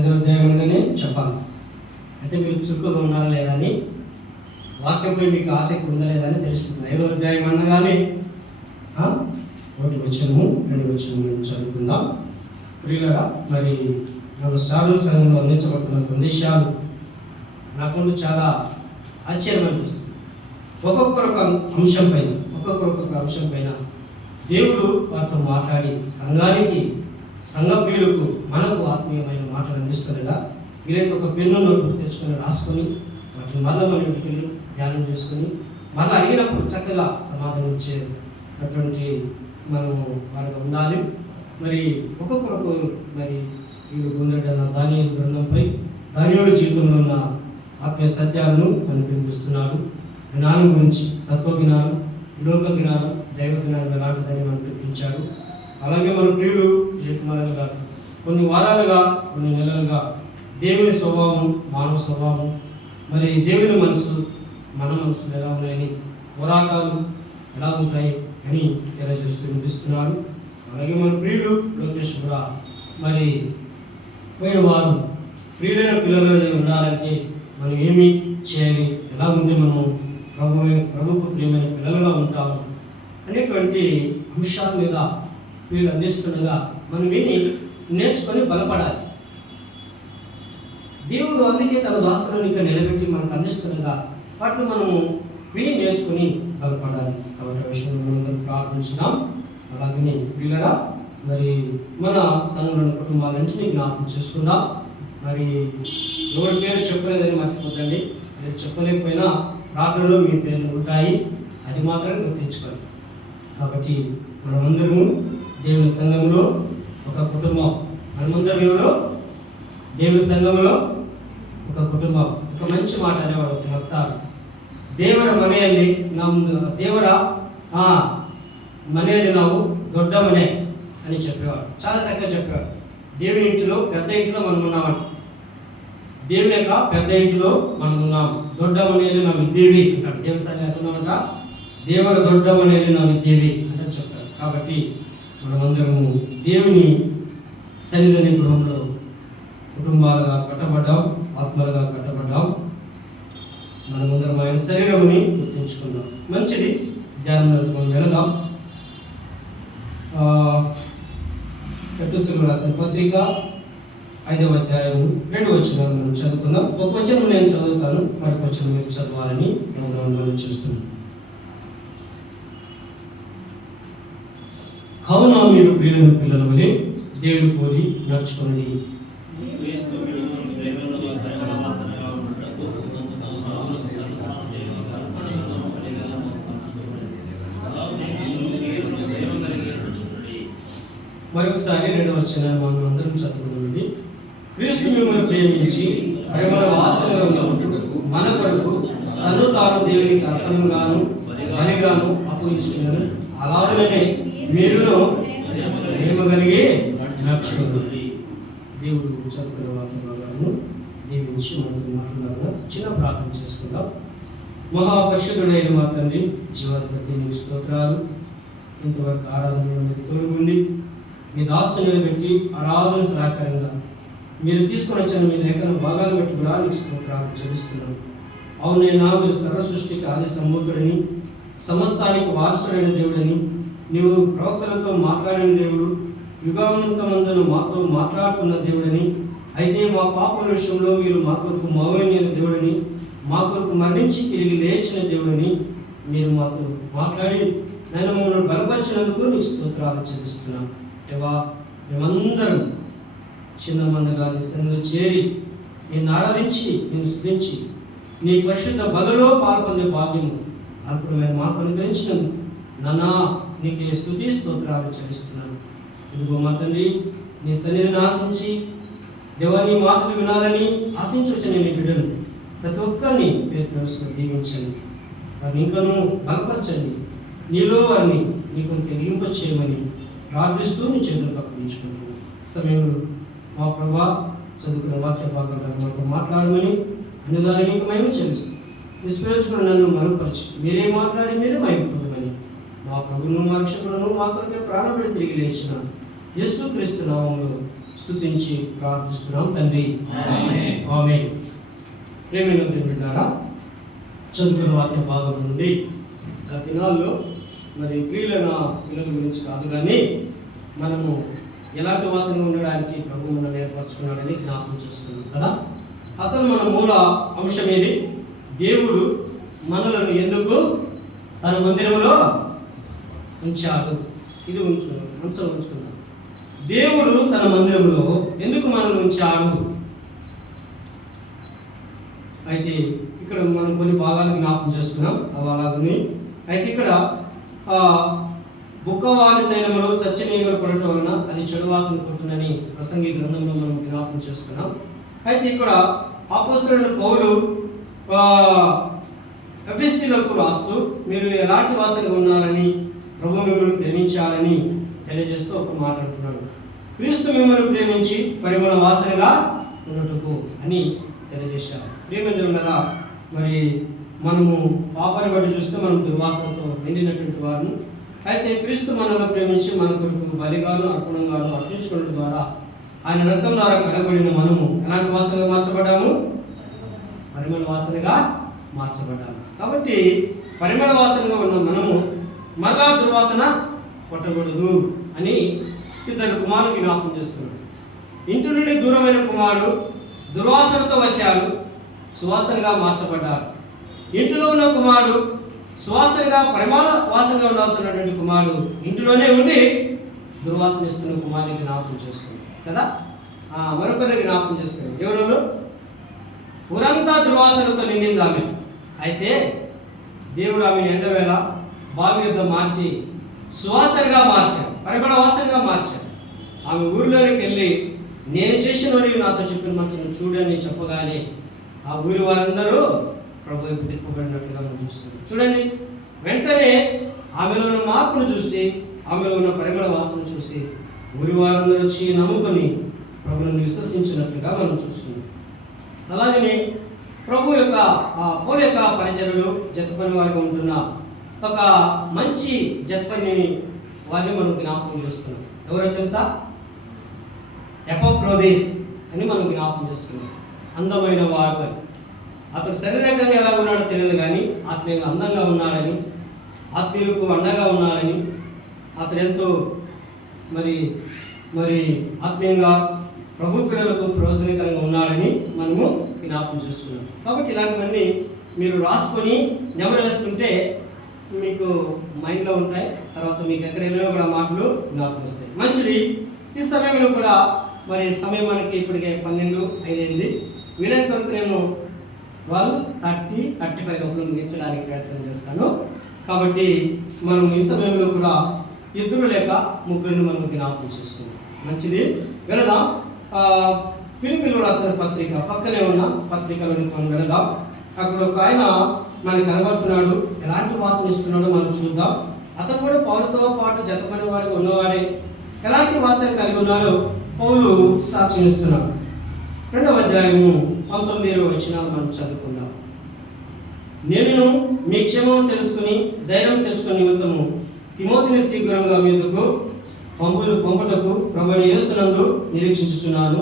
5వ అధ్యాయంలోనే చెప్పాలి. అంటే మీరు చురుకుగా ఉన్నారా లేదా అని, వాక్యంపై మీకు ఆసక్తి ఉందా లేదా అని తెలుసుకుంటుంది. 5వ అధ్యాయం అనగానే 1 వచనము 2 వచనము చదువుకుందాం. ప్రియులారా, మరి మన సాధన సంఘంలో అందించబడుతున్న సందేశాలు నాకు చాలా ఆశ్చర్యం అనిపిస్తుంది. ఒక్కొక్క అంశం పైన దేవుడు వారితో మాట్లాడి సంఘానికి, సంఘ ప్రియులకు, మనకు ఆత్మీయమైన మాటలు అందిస్తుండగా వీలైతే ఒక పెన్ను నోటు తెచ్చుకొని రాసుకొని వాటిని మళ్ళీ మన ఇంటికి ధ్యానం చేసుకొని మళ్ళీ అడిగినప్పుడు చక్కగా సమాధానం ఇచ్చేటటువంటి మనం వారిగా ఉండాలి. మరి ఒక్కొక్కరు మరి వీళ్ళు పొందడం దానియేలు గ్రంథంపై దానియేలు జీవితంలో ఉన్న ఆత్మీయ సత్యాలను కనిపిస్తున్నాడు. జ్ఞానం గురించి, తత్వజ్ఞానం, లోక జ్ఞానం, దైవ జ్ఞానం ఎలాంటిదని మనం కనిపించాడు. అలాగే మన ప్రియులు విజయకుమారులుగా కొన్ని వారాలుగా, కొన్ని నెలలుగా దేవుని స్వభావం, మానవ స్వభావం, మరి దేవుని మనసు, మన మనసులు ఎలా ఉన్నాయని, పోరాటాలు ఎలా ఉంటాయి అని తెలియజేస్తూ వినిపిస్తున్నాడు. అలాగే మన ప్రియులు లోకేష్ కూడా మరి పోయిన వారు ప్రియులైన పిల్లలు ఉండాలంటే మనం ఏమి చేయాలి, ఎలా ఉంటే మనం ప్రభుకు ప్రియమైన పిల్లలుగా ఉంటాము అనేటువంటి అంశాల మీద వీళ్ళు అందిస్తుండగా మనం విని నేర్చుకొని బలపడాలి. దేవుడు అందుకే తన దాసులను ఇంకా నిలబెట్టి మనకు అందిస్తుండగా వాటిని మనము విని నేర్చుకుని బలపడాలి. కాబట్టి విషయంలో మనందరం ప్రార్థించుదాం. అలాగనే వీళ్ళరా మరి మన సంఘంలోని కుటుంబాలన్నింటినీ జ్ఞాపకం చేసుకుందాం. మరి ఎవరి పేరు చెప్పలేదని మర్చిపోతండి. మీరు చెప్పలేకపోయినా ప్రార్థనలో మీ పేర్లు ఉంటాయి, అది మాత్రమే గుర్తించుకోండి. కాబట్టి మనమందరము దేవుని సంఘంలో ఒక కుటుంబం. మనమందరం ఎవరో దేవుని సంఘంలో ఒక కుటుంబం. ఒక మంచి మాట అనేవాడు ఒకసారి, ದೇವರ ಮನೆಯಲ್ಲಿ ದೇವರ మనేది ನಾವು దొడ్డ మనే అని చెప్పేవాడు. చాలా చక్కగా చెప్పేవాడు. దేవుని ఇంటిలో, పెద్ద ఇంటిలో మనం ఉన్నామంట. దేవుని యొక్క పెద్ద ఇంటిలో మనం ఉన్నాము. దొడ్డ మనేది నా విద్యేవి అంటాడు. దేవుని సన్ని అంటున్నామంట, దేవర దొడ్డ మనేది నా విద్యేవి అంటే చెప్తాడు. కాబట్టి మనమందరము దేవుని సన్నిధిని గృహంలో కుటుంబాలుగా కట్టబడ్డాం, ఆత్మలుగా కట్టబడ్డాం. మనమందరం ఆయన శరీరముని గుర్తించుకుందాం. మంచిది, ధ్యానంలో మనం వెళదాం. ఎఫెసీయులకు రాసిన పత్రిక 5వ అధ్యాయం 2వ వచనం మనం చదువుకుందాం. ఒక వచనం నేను చదువుతాను, మరొక వచనం మీరు చదవాలని మనం చేస్తున్నాం. కావున మీరు ప్రియులైన పిల్లల వలె దేవుని పోలి నడుచుకోండి. మరొకసారి 2వ వచనాన్ని మనం అందరం చదువుకుందామండి. క్రీస్తు మిమ్మల్ని ప్రేమించి మన వాసులుగా మన కొరకు తను తాను దేవునికి అర్పణంగాను బలిగాను అప్పగించుకున్నాను. అలాగనే మీరును ప్రేమ కలిగి నడుచుకోండి. దేవుడు చదువుకున్న వాక్యాలను దీవించి మనకు మాట్లాడాలి. చిన్న ప్రార్థన చేసుకుందాం. మహాపరిశుద్ధుడైన మా తండ్రి, జీవాధిపతి నీకు స్తోత్రాలు. ఇంతవరకు ఆరాధనలో మీరు తోడుగుండి మీ దాసుని నిలబెట్టి ఆరాధన సహకారంగా మీరు తీసుకొని వచ్చిన మీ లేఖన భాగాలు బట్టి కూడా నీకు స్తోత్రాలు చెల్లిస్తున్నాను. అవునైనా మీరు సర్వ సృష్టికి ఆది సంబూతుడని, సమస్తానికి వారసుడైన దేవుడని, నీవు ప్రవక్తలతో మాట్లాడిన దేవుడు, యుగాంతమందున మాతో మాట్లాడుతున్న దేవుడని, అయితే మా పాపల విషయంలో మీరు మా కొరకు మౌనమైన దేవుడని, మా కొరకు మరణించి తిరిగి లేచిన దేవుడని మీరు మాతో మాట్లాడి నేను మమ్మల్ని బలపరిచినందుకు నీకు స్తోత్రాలు చెల్లిస్తున్నాను. దేవా, మేమందరం చిన్న మందగా నీ సన్నిధిలో చేరి నిన్ను ఆరాధించి, నిన్ను స్తుతించి నీ పరిశుద్ధ బలలో పాల్పొందే భాగ్యము అల్పుడమైన మాకు అనుగ్రహించినందుకు నాన్నా నీకే స్తుతి స్తోత్రాలు చెల్లిస్తున్నాను. ఇదిగో మా తండ్రి, నీ సన్నిధిని ఆశించి దేవా నీ మాటలు వినాలని ఆశించి వచ్చిన నీ బిడ్డను ప్రతి ఒక్కరిని పేరు ప్రవేశం దీవించండి. వారిని ఇంకనూ బలపరచండి. నీలో వారిని నీ కొరకు ఎదిగింప చేయమని ప్రార్థిస్తూ నీ చేతులకు అప్పగించుకుంటున్నాను. సమయంలో మా ప్రభా చదువుకున్న వాక్య భాగాలు మాతో మాట్లాడమని అన్నదాన్ని నీకు మహిమ చెల్లిస్తూ నిష్ప్రయోజకుడు నన్ను మరుపరిచి మీరే మాట్లాడి మీరే మహిమ పొందమని మా ప్రభువును మా రక్షకులను మా కొరకే ప్రాణం పెట్టి తిరిగి లేచిన యేసుక్రీస్తు నామములో స్తుతించి ప్రార్థిస్తున్నాం తండ్రి. ఆమేన్. ప్రేమైన దేవుడారా, చదువుకున్న వాక్య భాగం నుండి ఆ దినాల్లో మరి ప్రియులైన పిల్లల గురించి కాదు కానీ మనము ఎలాంటి వాసనగా ఉండడానికి ప్రభు మనం ఏర్పరచుకున్నాడని జ్ఞాపకం చేస్తున్నాం కదా. అసలు మన మూల అంశం ఏది? దేవుడు మనలను ఎందుకు తన మందిరంలో ఉంచాడు. ఇది మనసులో ఉంచుకున్నాం. దేవుడు తన మందిరంలో ఎందుకు మనల్ని ఉంచాడు? అయితే ఇక్కడ మనం కొన్ని భాగాలు జ్ఞాపకం చేసుకున్నాం. అలాగని అయితే ఇక్కడ బుక్కవాని తైలములో చచ్చనీయులు పడటం వలన అది చెడు వాసన కొట్టునని ప్రసంగి గ్రంథంలో మనం జ్ఞాపకం చేసుకున్నాం. అయితే ఇక్కడ అపోస్తలుడైన పౌలు ఎఫెసీయులకు రాస్తూ మీరు ఎలాంటి వాసనగా ఉన్నారని, ప్రభు మిమ్మల్ని ప్రేమించాలని తెలియజేస్తూ ఒక మాట అంటున్నాడు. క్రీస్తు మిమ్మల్ని ప్రేమించి పరిమళ వాసనగా ఉండటకు అని తెలియజేశారు. ప్రేమించున్నారా, మరి మనము పాపాన్ని బట్టి చూస్తే మనం దుర్వాసనతో నిండినటువంటి వారిని. అయితే క్రీస్తు మనల్ని ప్రేమించి మన కొరకు బలిగాను అర్పణంగాను అర్పించుకోవడం ద్వారా ఆయన రక్తం ద్వారా కడగబడిన మనము ఎలాంటి వాసనగా మార్చబడ్డాము? పరిమళ వాసనగా మార్చబడ్డాము. కాబట్టి పరిమళ వాసనగా ఉన్న మనము మరలా దుర్వాసన కొట్టకూడదు అని ఇద్దరు కుమారుడికి జ్ఞాపకం చేస్తున్నాడు. ఇంటి నుండి దూరమైన కుమారుడు దుర్వాసనతో వచ్చారు, సువాసనగా మార్చబడ్డారు. ఇంటిలో ఉన్న కుమారుడు సువాసనగా పరిమళ వాసనగా ఉండాల్సినటువంటి కుమారుడు ఇంటిలోనే ఉండి దుర్వాసన ఇస్తున్న కుమారుడికి జ్ఞాపకం చేసుకున్నాడు కదా. మరొకరికి జ్ఞాపకం చేసుకున్నాడు. ఎవరు? ఊరంతా దుర్వాసనతో నిండింది ఆమె. అయితే దేవుడు ఆమెను ఎండవేళ బావి యుద్ధ మార్చి సువాసనగా మార్చాడు, పరిమళ వాసనగా మార్చాడు. ఆమె ఊరిలోనికి వెళ్ళి నేను చేసినవి నాతో చెప్పిన మనసును చూడని చెప్పగానే ఆ ఊరి వారందరూ ప్రభు వైపు తిప్పబడినట్లుగా మనం చూస్తున్నాం. చూడండి, వెంటనే ఆమెలో ఉన్న మార్పును చూసి, ఆమెలో ఉన్న పరిమళ వాసన చూసి ఊరి వారందరూ వచ్చి నమ్ముకొని ప్రభువును విశ్వసించినట్లుగా మనం చూస్తున్నాం. అలాగనే ప్రభు యొక్క పౌలు యొక్క పరిచర్యలు జతపని వారిగా ఉంటున్న ఒక మంచి జతపని వారిని మనం జ్ఞాపకం చేసుకున్నాం. ఎవరో తెలుసా? ఎపఫ్రోది అని మనం జ్ఞాపకం చేసుకున్నాం. అందమైన వారు అని. అతడు శరీరకంగా ఎలా ఉన్నాడో తెలియదు కానీ ఆత్మీయంగా అందంగా ఉన్నారని, ఆత్మీయులకు అండగా ఉన్నారని, అతడు ఎంతో మరి మరి ఆత్మీయంగా ప్రభు పిల్లలకు ప్రయోజనకరంగా ఉన్నారని మనము జ్ఞాపకం చేసుకున్నాం. కాబట్టి ఇలాంటివన్నీ మీరు రాసుకొని నెమరు వేసుకుంటే మీకు మైండ్లో ఉంటాయి. తర్వాత మీకు ఎక్కడైనా కూడా మాటలు జ్ఞాపకం వస్తాయి. మంచిది. ఈ సమయంలో కూడా మరి సమయం మనకి ఇప్పటికే 12:05 వీలైనంత వరకు నేను 12:35 లోపల ముగించడానికి ప్రయత్నం చేస్తాను. కాబట్టి మనం ఈ సమయంలో కూడా ఇద్దరు లేక ముగ్గురిని మనం జ్ఞాపకం చేసుకున్నాం. మంచిది, వెళదాం. ఫిలిప్పీయులకు రాసిన పత్రిక పక్కనే ఉన్న పత్రికలను మనం వెళదాం. అక్కడ ఒక ఆయన మనకు కనబడుతున్నాడు. ఎలాంటి వాసన ఇస్తున్నాడో మనం చూద్దాం. అతను కూడా పౌలుతో పాటు జతపని వాడిగా ఉన్నవాడే. ఎలాంటి వాసన కలిగి ఉన్నాడో పౌలు సాక్ష్యం ఇస్తున్నాడు. 2వ అధ్యాయము 19వ వచనాలు మనం చదువుకుందాం. నేను మీ క్షేమం తెలుసుకుని ధైర్యం తెచ్చుకునే నిమిత్తము తిమోతిని శీఘ్రంగా మీదకు పంపుటకు ప్రభువుని యేసునందు నిరీక్షించుచున్నాను.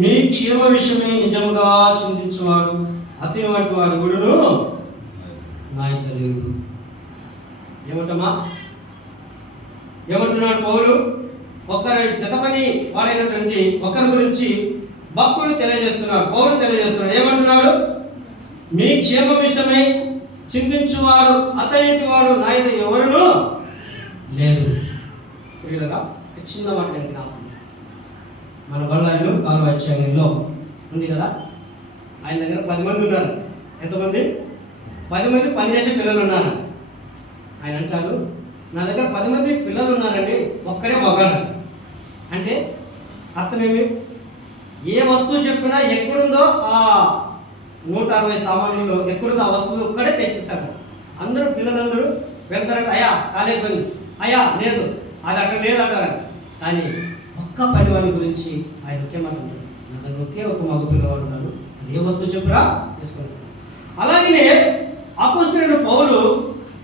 మీ క్షేమ విషయమై నిజంగా చింతించువాడు అతని వంటి వాడు గుడును నా ఇతరుడు. ఏమంటున్నాడు పౌలు? ఒకరి జతపని వాడైనటువంటి ఒకరి గురించి భక్తుడు తెలియజేస్తున్నాడు. పౌలు తెలియజేస్తున్నాడు. ఏమంటున్నాడు? మీ క్షేమ విషయమై చింతించువాడు అతని వాడు నా ఇది ఎవరును లేరు. చిన్న మాట మన బళ్ళారిలో కాలువచ్చాంగంలో ఉంది కదా, ఆయన దగ్గర 10 మంది ఉన్నారు. ఎంతమంది? 10 మంది పనిచేసే పిల్లలు ఉన్నారు. ఆయన అంటారు, నా దగ్గర 10 మంది పిల్లలు ఉన్నారండి, ఒక్కడే మగాడు. అంటే అర్థమేమి? ఏ వస్తువు చెప్పినా ఎక్కడుందో ఆ 160 సామాన్యుల్లో ఎక్కడుందో ఆ వస్తువు ఒక్కడే తెచ్చిస్తారు. అందరూ పిల్లలందరూ వెళ్తారంటే అయ్యా కాలేకపోయింది, అయ్యా లేదు, అది అక్కడ లేదంటారు. కానీ ఒక్క పనివాడి గురించి ఆయన ఒకేమంటున్నాడు, నా దగ్గర ఒకే ఒక మగ పిల్లవాడు ఉన్నాడు, అది ఏ వస్తువు చెప్పురా తీసుకొని. అలాగనే అపోస్తలుడైన పౌలు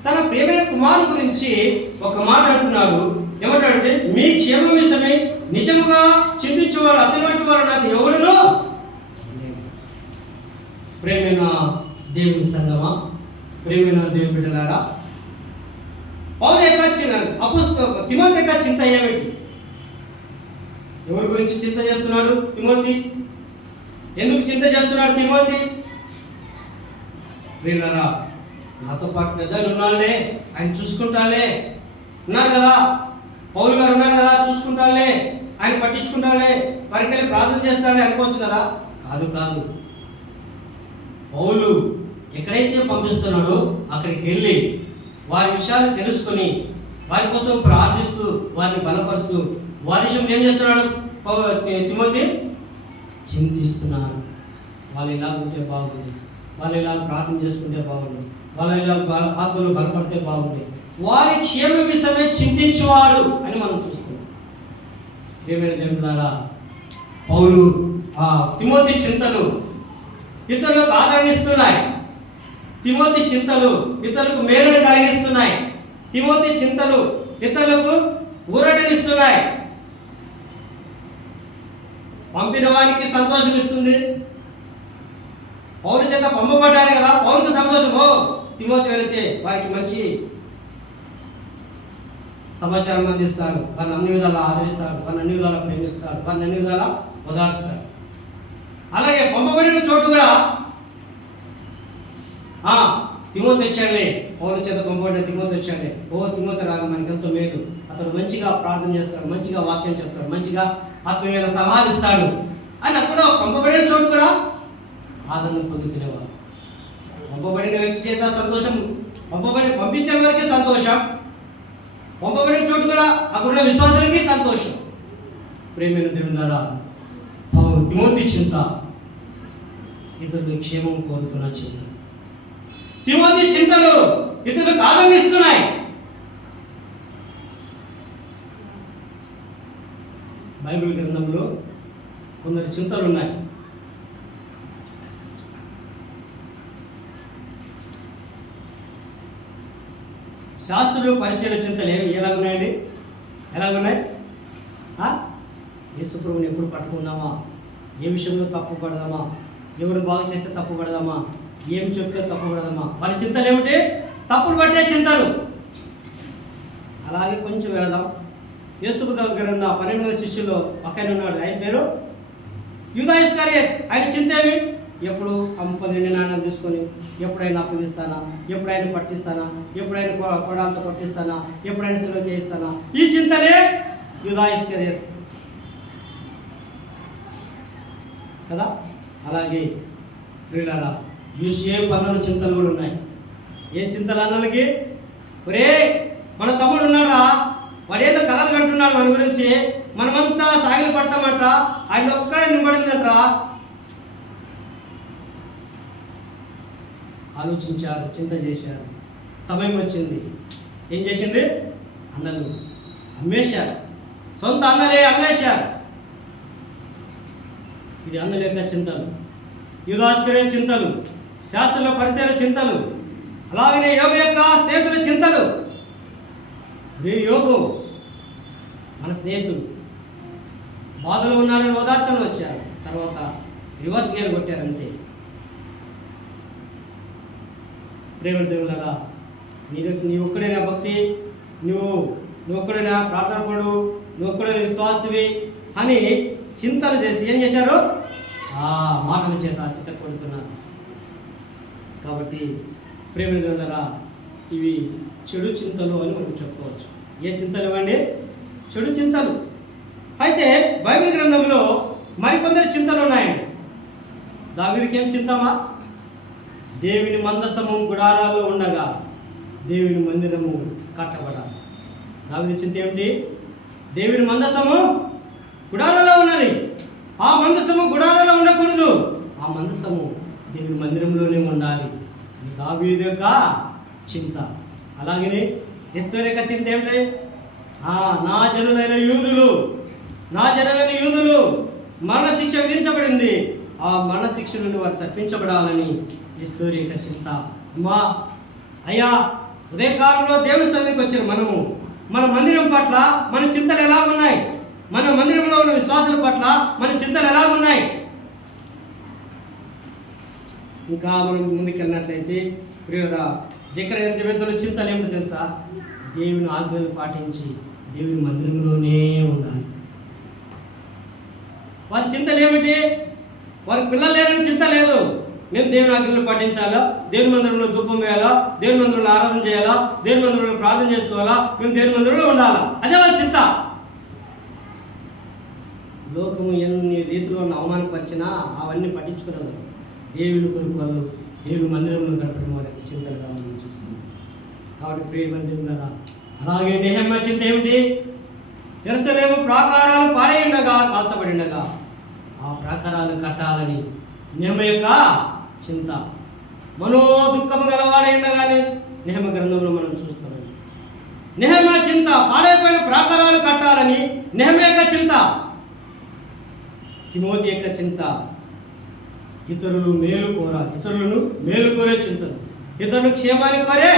తన ప్రియమైన కుమారుని గురించి ఒక మాట అంటున్నాడు. ఏమంటాడంటే మీ క్షేమ విషయమై నిజముగా చింతించేవాడు అతని వంటి వాడు నాకు ఎవడును. ప్రేమైన దేవుని సంగమా, ప్రేమైన దేవుని బిడ్డలారా, పౌలు యొక్క తిమోతి యొక్క చింత ఏమిటి? ఎవరి గురించి చింత చేస్తున్నాడు తిమోతి? ఎందుకు చింత చేస్తున్నాడు తిమోతి? ప్రియులారా, నాతో పాటు పెద్దలు ఉన్నాళ్ళే, ఆయన చూసుకుంటాలే, ఉన్నారు కదా, పౌలు గారు ఉన్నారు కదా, చూసుకుంటాలే, ఆయన పట్టించుకుంటాలే, వారికి వెళ్ళి ప్రార్థన చేస్తాలే అనుకోవచ్చు కదా. కాదు కాదు, పౌలు ఎక్కడైతే పంపిస్తున్నాడో అక్కడికి వెళ్ళి వారి విషయాలు తెలుసుకొని వారి కోసం ప్రార్థిస్తూ వారిని బలపరుస్తూ వారి విషయం ఏం చేస్తున్నాడు తిమోతి? చింతిస్తున్నాడు. వాళ్ళు ఇలా ఉంటే బాగుంది, వాళ్ళు ఇలా ప్రార్థన చేసుకుంటే బాగుంది, వాళ్ళు ఇలా ఆత్మలు బలపడితే బాగుంది, వారి క్షేమ విషయమే చింతించేవాడు అని మనం చూస్తున్నాం. ప్రియమైన దేవులారా, పౌలు తిమోతి చింతలు ఇతరులకు ఆదరణిస్తున్నాయి. తిమోతి చింతలు ఇతరులకు మేలుని కలిగిస్తున్నాయి. తిమోతి చింతలు ఇతరులకు ఊరటనిస్తున్నాయి. పంపిన వారికి సంతోషం ఇస్తుంది. పౌరు చేత పంపబడ్డాడు కదా, పౌరుకు సంతోషమో. తిమోతి వెళితే వారికి మంచి సమాచారం అందిస్తారు, వారిని అన్ని విధాలా ఆదరిస్తారు, వారిని అన్ని విధాలా ప్రేమిస్తారు, వారిని అన్ని విధాలా ఓదార్స్తారు. అలాగే పంపబడిన చోటు కూడా తిమోతి వచ్చాడులే, పౌరు చేత పంపబడిన తిమోతి వచ్చాడులే, తిమోతి రాగా మనకి ఎంతో మేలు, అతడు మంచిగా ప్రార్థన చేస్తాడు, మంచిగా వాక్యం చెప్తాడు, మంచిగా ఆత్మీయ సలహాలు ఇస్తాడు అని అక్కడ పంపబడిన చోటు కూడా ఆదరణ పొందుకునేవారు. పంపబడిన వ్యక్తి చేత సంతోషం, పంపించే వారికి సంతోషం, పంపబడిన చోటు కూడా అక్కడున్న విశ్వాసాలకి సంతోషం. ప్రేమైన దేవులారా, తిమోతి చింత ఇతరుల క్షేమం కోరుతున్న చింత. తిమోతి చింతలు ఇతరులకు ఆదరణిస్తున్నాయి. బైబిల్ గ్రంథంలో కొందరు చింతలు ఉన్నాయి. శాస్త్రులు పరిశీలన చింతలు ఎలాగున్నాయండి? ఎలాగున్నాయి? యేసుప్రభుని ఎప్పుడు పట్టుకున్నామా, ఏ విషయంలో తప్పు పడదామా, ఎవరు బాగు చేస్తే తప్పు పడదామా, ఏం చెప్తే తప్పు పడదామా, వాళ్ళ చింతలు ఏమిటి? తప్పులు పట్టే చింతలు. అలాగే కొంచెం వెళదాం. యేసు దగ్గర ఉన్న 12 శిష్యుల్లో పక్కన ఉన్నాడు, ఆయన పేరు యూదా ఇస్కరియోతు. ఆయన చింత ఏమి? ఎప్పుడు 12 నాణ్యాలు తీసుకొని ఎప్పుడైనా అప్పగిస్తానా, ఎప్పుడైనా పట్టిస్తానా, ఎప్పుడైనా కొడాలతో పట్టిస్తానా, ఎప్పుడైనా సిలువ చేయిస్తానా, ఈ చింతనే యూదా ఇస్కరియోతు కదా. అలాగే ప్రియులారా, యూసే 12 చింతలు కూడా ఉన్నాయి. ఏ చింతలు అన్నలకి? ఒరే, మన తమ్ముడు ఉన్నాడా, వాడేదో కలలు కంటున్నాడు మన గురించి, మనమంతా సాగిలు పడతామంట, ఆయన ఒక్కడే నింబడిందంట. ఆలోచించారు, చింత చేశారు. సమయం వచ్చింది, ఏం చేసింది? అన్నలు అమ్మేశారు, సొంత అన్నలే అమ్మేశారు. ఇది అన్నల యొక్క చింతలు, యూదా ఇస్కరియోతు చింతలు, శాస్త్రుల పరిశీలన చింతలు, అలాగనే యోబు యొక్క స్నేహితుల చింతలు. యోబు మన స్నేహితుడు బాధలో ఉన్నారని ఓదార్చని వచ్చారు, తర్వాత రివర్స్ గేర్ కొట్టారు అంతే. ప్రేమ దేవులారా, నీ ఒక్కడైనా భక్తి, నువ్వు ఒక్కడైనా ప్రార్థన పడు, నువ్వు ఒక్కడైనా విశ్వాసవి అని చింతలు చేసి ఏం చేశారు? మాటల చేత చిత్తపడుతున్నారు. కాబట్టి ప్రేమ దేవులారా, ఇవి చెడు చింతలు అని మనం చెప్పుకోవచ్చు. ఏ చింతలు ఇవ్వండి? చెడు చింతలు. అయితే బైబిల్ గ్రంథంలో మరికొందరు చింతలు ఉన్నాయండి. దావీదుకి ఏం చింతమా? దేవుని మందసము గుడారాల్లో ఉండగా దేవుని మందిరము కట్టబడాలి. దావీదు చింత ఏమిటి? దేవుని మందసము గుడారాల్లో ఉన్నది, ఆ మందసము గుడారాల్లో ఉండకూడదు, ఆ మందసము దేవుని మందిరంలోనే ఉండాలి. దావీదు యొక్క చింత. అలాగనే ఎస్తేరు యొక్క చింత ఏమిటి? నా జనులైన యూదులు మరణశిక్ష విధించబడింది, ఆ మరణశిక్ష నుండి వారు తప్పించబడాలని ఎస్తేరు యొక్క చింత. అయ్యా, ఉదయకాలంలో దేవుని సన్నిధికి వచ్చిన మనము మన మందిరం పట్ల మన చింతలు ఎలా ఉన్నాయి? మన మందిరంలో ఉన్న విశ్వాసుల పట్ల మన చింతలు ఎలా ఉన్నాయి? ఇంకా మనం ముందుకెళ్ళినట్లయితే ప్రియురా, జకర్యా జీవితంలో చింతలు ఏమిటో తెలుసా? దేవుని ఆజ్ఞలు పాటించి దేవుని మందిరంలోనే ఉండాలి. వారి చింతలు ఏమిటి? వారికి పిల్లలు లేరని చింత లేదు. మేము దేవుని ఆజ్ఞలు పాటించాలా, దేవుని మందిరంలో ధూపం వేయాలా, దేవుని మందిరంలో ఆరాధన చేయాలా, దేవుని మందిరంలో ప్రార్థన చేసుకోవాలా, మేము దేవుని మందిరంలో ఉండాలా, అదే వాళ్ళ చింత. లోకము ఎన్ని రీతిలో అవమానపరిచినా అవన్నీ పట్టించుకున్నారు. దేవుని కొరకు వాళ్ళు దేవుని మందిరంలో గడపడం వారికి చింతలుగా మనం చూస్తున్నాం. కాబట్టి ప్రియమందిరంగా అలాగే నెహెమ్యా చింత ఏమిటి? యెరూషలేము ప్రాకారాలు పాడైండగా, కాల్చబడిండగా ఆ ప్రాకారాలు కట్టాలని నెహెమ్యా యొక్క చింత. మనో దుఃఖము గలవాడైండగానే నెహెమ్యా గ్రంథంలో మనం చూస్తున్నాం. నెహెమ్యా చింత పాడైపోయిన ప్రాకారాలు కట్టాలని నెహెమ్యా యొక్క చింత. తిమోతి యొక్క చింత ఇతరులను మేలు కోరే చింతలు, ఇతరులు క్షేమాన్ని కోరే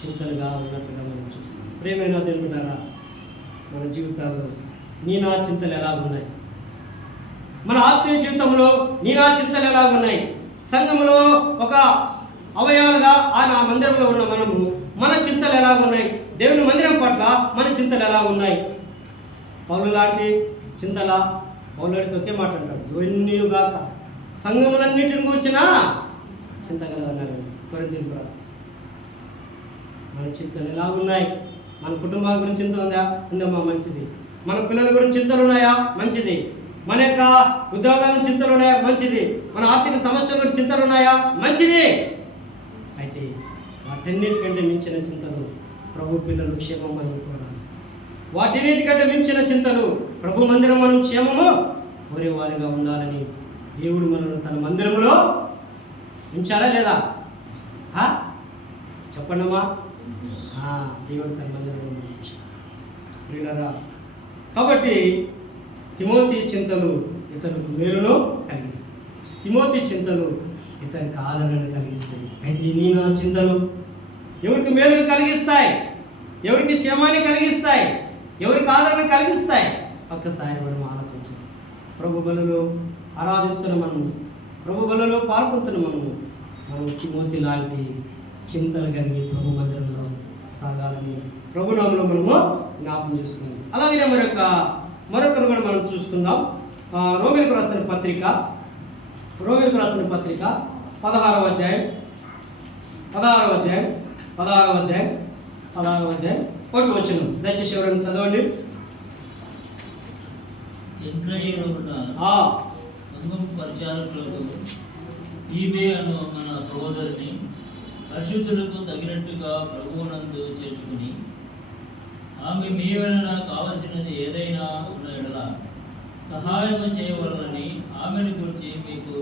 చింతలుగా ఉన్నట్టుగా మనం చూస్తున్నాం. ప్రేమైన దేవుడారా, మన జీవితాల్లో నీ నా చింతలు ఎలా ఉన్నాయి? మన ఆత్మీయ జీవితంలో నీ నా చింతలు ఎలా ఉన్నాయి? సంఘంలో ఒక అవయవాలుగా ఆ మందిరంలో ఉన్న మనము మన చింతలు ఎలా ఉన్నాయి? దేవుని మందిరం పట్ల మన చింతలు ఎలా ఉన్నాయి? పౌలు లాంటి చింతల పౌలుడితో ఒకే మాట అంటాడు, ఇవన్నీగాక సంఘములన్నిటిని కూర్చున్నా చింతగలదన్నాడు కొరింథీయులకు రాసి. మన చింతలు ఎలా ఉన్నాయి? మన కుటుంబాల గురించి చింత ఉందమ్మా, మంచిది. మన పిల్లల గురించి చింతలు ఉన్నాయా? మంచిది. మన యొక్క ఉద్యోగాల చింతలు ఉన్నాయా? మంచిది. మన ఆర్థిక సమస్యల గురించి చింతలు ఉన్నాయా? మంచిది. అయితే వాటన్నిటికంటే మించిన చింతలు ప్రభు పిల్లలు క్షేమం మనం కోరాలి. వాటిన్నిటికంటే మించిన చింతలు ప్రభు మందిరం మనం క్షేమము కోరేవారిగా ఉండాలని దేవుడు మనల్ని తన మందిరంలో ఉంచాడా లేదా? చెప్పండమ్మా. దేవుడు తన మందిరంలో ఉంచాడా? కాబట్టి తిమోతి చింతలు ఇతరులకు మేలును కలిగిస్తాయి. తిమోతి చింతలు ఇతనికి ఆదరణను కలిగిస్తాయి. అయితే నీ నా చింతలు ఎవరికి మేలును కలిగిస్తాయి? ఎవరికి క్షేమాన్ని కలిగిస్తాయి? ఎవరికి ఆదరణ కలిగిస్తాయి? ఒక్కసారి మనం ఆలోచించాలి. ప్రభు బలులో ఆరాధిస్తున్న మనము, ప్రభు బలులో పాల్గొంటున్న మనం తిమోతి లాంటి చింతలు కలిగి ప్రభు మందిరంలో సాగాలని ప్రభునామంలో మనము జ్ఞాపకం చేసుకుందాం. అలాగే మరొకరు కూడా మనం చూసుకుందాం. రోమీయులకు రాసిన పత్రిక 16వ అధ్యాయం 1 వచనం దయచేసి ఎవరైనా చదవండి. పరిచారకులకు ఈబే అను మన సహోదరిని పరిశుద్ధులకు తగినట్టుగా ప్రభువునందు చేర్చుకుని ఆమె మీ వలన కావలసినది ఏదైనా ఉన్న ఎడల సహాయం చేయవలనని ఆమెను గురించి మీకు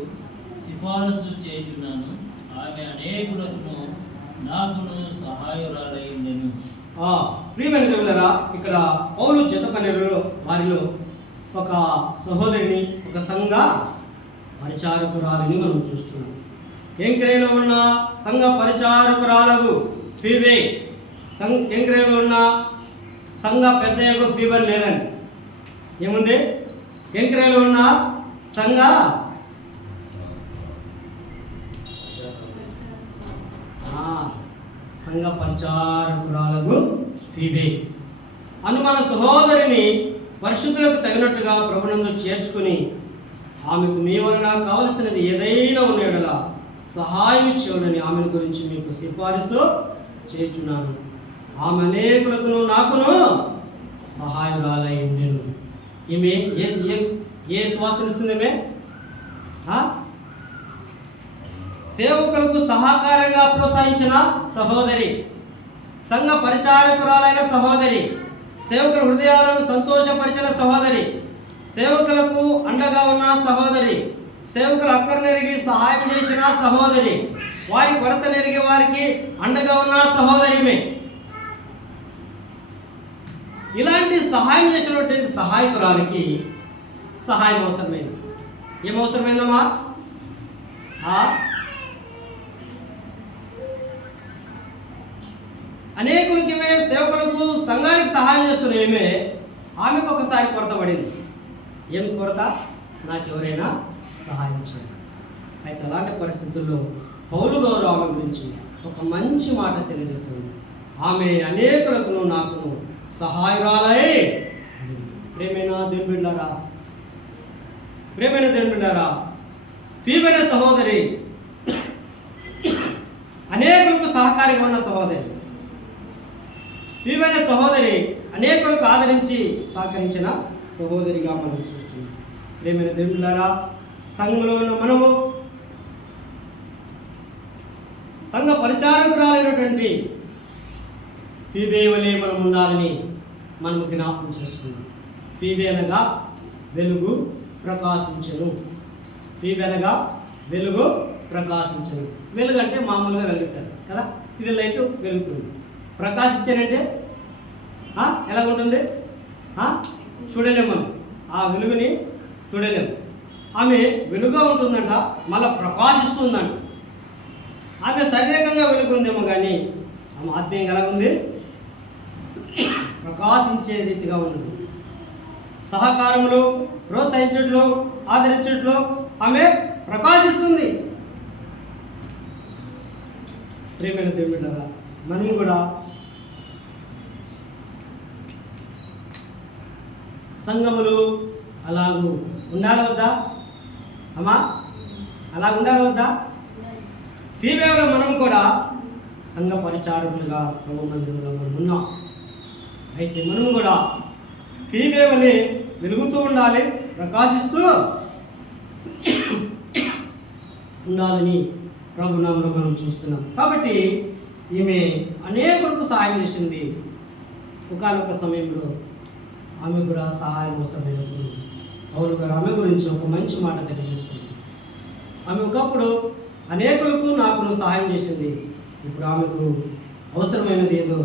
సిఫారసు చేయుచున్నాను. ఆమె అనేకులకు నాకును సహాయురాలై ఉండెను. ప్రియమైన దేవులారా, ఇక్కడ పౌలు జత పనిలో వారిలో ఒక సహోదరిని, ఒక సంఘ పరిచారకురాలని మనం చూస్తున్నాం. కేంక్రేలో ఉన్న సంఘ పరిచారకురాలకు ఫీబే, కేంక్రేలో ఉన్న సంఘ పెద్దయ్యకు ఫీబర్ లేదని ఏముంది? కేంక్రేలో ఉన్న సంఘ పరిచారకురాలకు ఫీబే అను మన సహోదరిని పరిశుద్ధులకు తగినట్టుగా ప్రభునందు చేర్చుకుని ఆమెకు మీ వలన కావలసినది ఏదైనా ఉండేలా సహాయం ఇచ్చేవాడని ఆమె గురించి మీకు సిఫారసు చేయుచున్నాను. ఆమె అనేకులకు నాకును సహాయురాలై ఉండెను. ఈమె ఏ శ్వాసన ఇస్తుందేమే? సేవకులకు సహకారంగా ప్రోత్సహించిన సహోదరి, సంఘ పరిచారకురాలైన సహోదరి, సేవకుల హృదయాలను సంతోషపరిచిన సహోదరి, సేవకులకు అండగా ఉన్న సహోదరి, సేవకుల అక్కరనెరిగి సహాయం చేసిన సహోదరి, వారి కొరత నెరిగి వారికి అండగా ఉన్న సహోదరిమే. ఇలాంటి సహాయం చేసినటువంటి సహాయకురాలకి సహాయం అవసరమైంది. ఏమవసరమైందమ్మా? అనేకులకి సేవకులకు సంఘానికి సహాయం చేస్తున్న ఆమెకు ఒకసారి కొరత పడింది. ఏం కొరత? నాకు ఎవరైనా సహాయం చేయాలి. అయితే అలాంటి పరిస్థితుల్లో పౌలు గారు ఆమె గురించి ఒక మంచి మాట తెలియజేస్తుంది. ఆమె అనేకులకు నాకు సహాయురాలై. ప్రేమైన దేవుని బిడ్డలారా, ఫీబే అనే సహోదరి అనేకులకు సహకారిగా ఉన్న సహోదరి. ఫీబే అనే సహోదరి అనేకులకు ఆదరించి సహకరించిన సహోదరిగా మనం చూస్తున్నాం. ప్రేమైన దేవుని బిడ్డలారా, సంఘంలో ఉన్న మనము సంఘ పరిచారకురాలైనటువంటి ఫీబే వలె మనం ఉండాలని మనం జ్ఞాపకం చేసుకున్నాం. ఫీబే అనగా వెలుగు ప్రకాశించను. ఫీబే అనగా వెలుగు ప్రకాశించను. వెలుగు అంటే మామూలుగా వెలుగుతారు కదా, ఇది లైట్ వెలుగుతుంది. ప్రకాశించానంటే ఎలా ఉంటుంది? చూడలేము మనం, ఆ వెలుగుని చూడలేము. ఆమె వెలుగుగా ఉంటుందంట, మళ్ళీ ప్రకాశిస్తుందంట. ఆమె శారీరకంగా వెలుగుందేమో కానీ ఆమె ఆత్మీయంగా ఎలా ఉంది? ప్రకాశించే రీతిగా ఉన్నది. సహకారంలో, ప్రోత్సహించట్లో, ఆదరించట్లో ఆమె ప్రకాశిస్తుంది. ప్రేమైన దేవుని బిడ్డలారా, మనము కూడా సంఘములు అలాగూ ఉండాలి వద్దా అమ్మా? అలా ఉండాలి వద్దా? ఫీబేలో మనం కూడా సంఘ పరిచారకులుగా ప్రభు మందిరంలో మనం ఉన్నాం. అయితే మనము కూడా ఫీబే వలె వెలుగుతూ ఉండాలి, ప్రకాశిస్తూ ఉండాలని ప్రభు నామములో మనం చూస్తున్నాం. కాబట్టి ఈమె అనేకులకు సహాయం చేసింది. ఒకానొక సమయంలో ఆమె కూడా సహాయం అవసరమైనప్పుడు పౌలు గారు ఆమె గురించి ఒక మంచి మాట తెలియజేస్తుంది. ఆమె ఒకప్పుడు అనేకులకు నాకు సహాయం చేసింది, ఇప్పుడు ఆమెకు అవసరమైనది ఏదో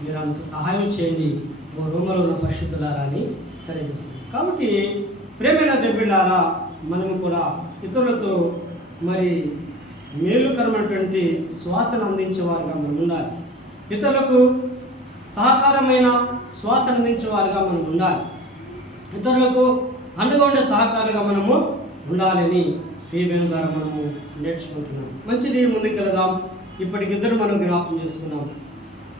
మీరు ఆమెకు సహాయం చేయండి ఓ రోమలో ఉన్న పరిశుద్ధులారా అని తెలియజేస్తుంది. కాబట్టి ప్రేమైన దేవుళ్ళారా, మనము కూడా ఇతరులతో మరి మేలుకరమైనటువంటి శ్వాసను అందించేవారుగా మనం ఉండాలి. ఇతరులకు సహకారమైన శ్వాసను అందించేవారుగా మనం ఉండాలి. ఇతరులకు అండగా ఉండే సహకారులుగా మనము ఉండాలని ఫీబే ద్వారా మనము నేర్చుకుంటున్నాం. మంచిది, ముందుకెళ్దాం. ఇప్పటికిద్దరు మనం జ్ఞాపకం చేసుకున్నాం.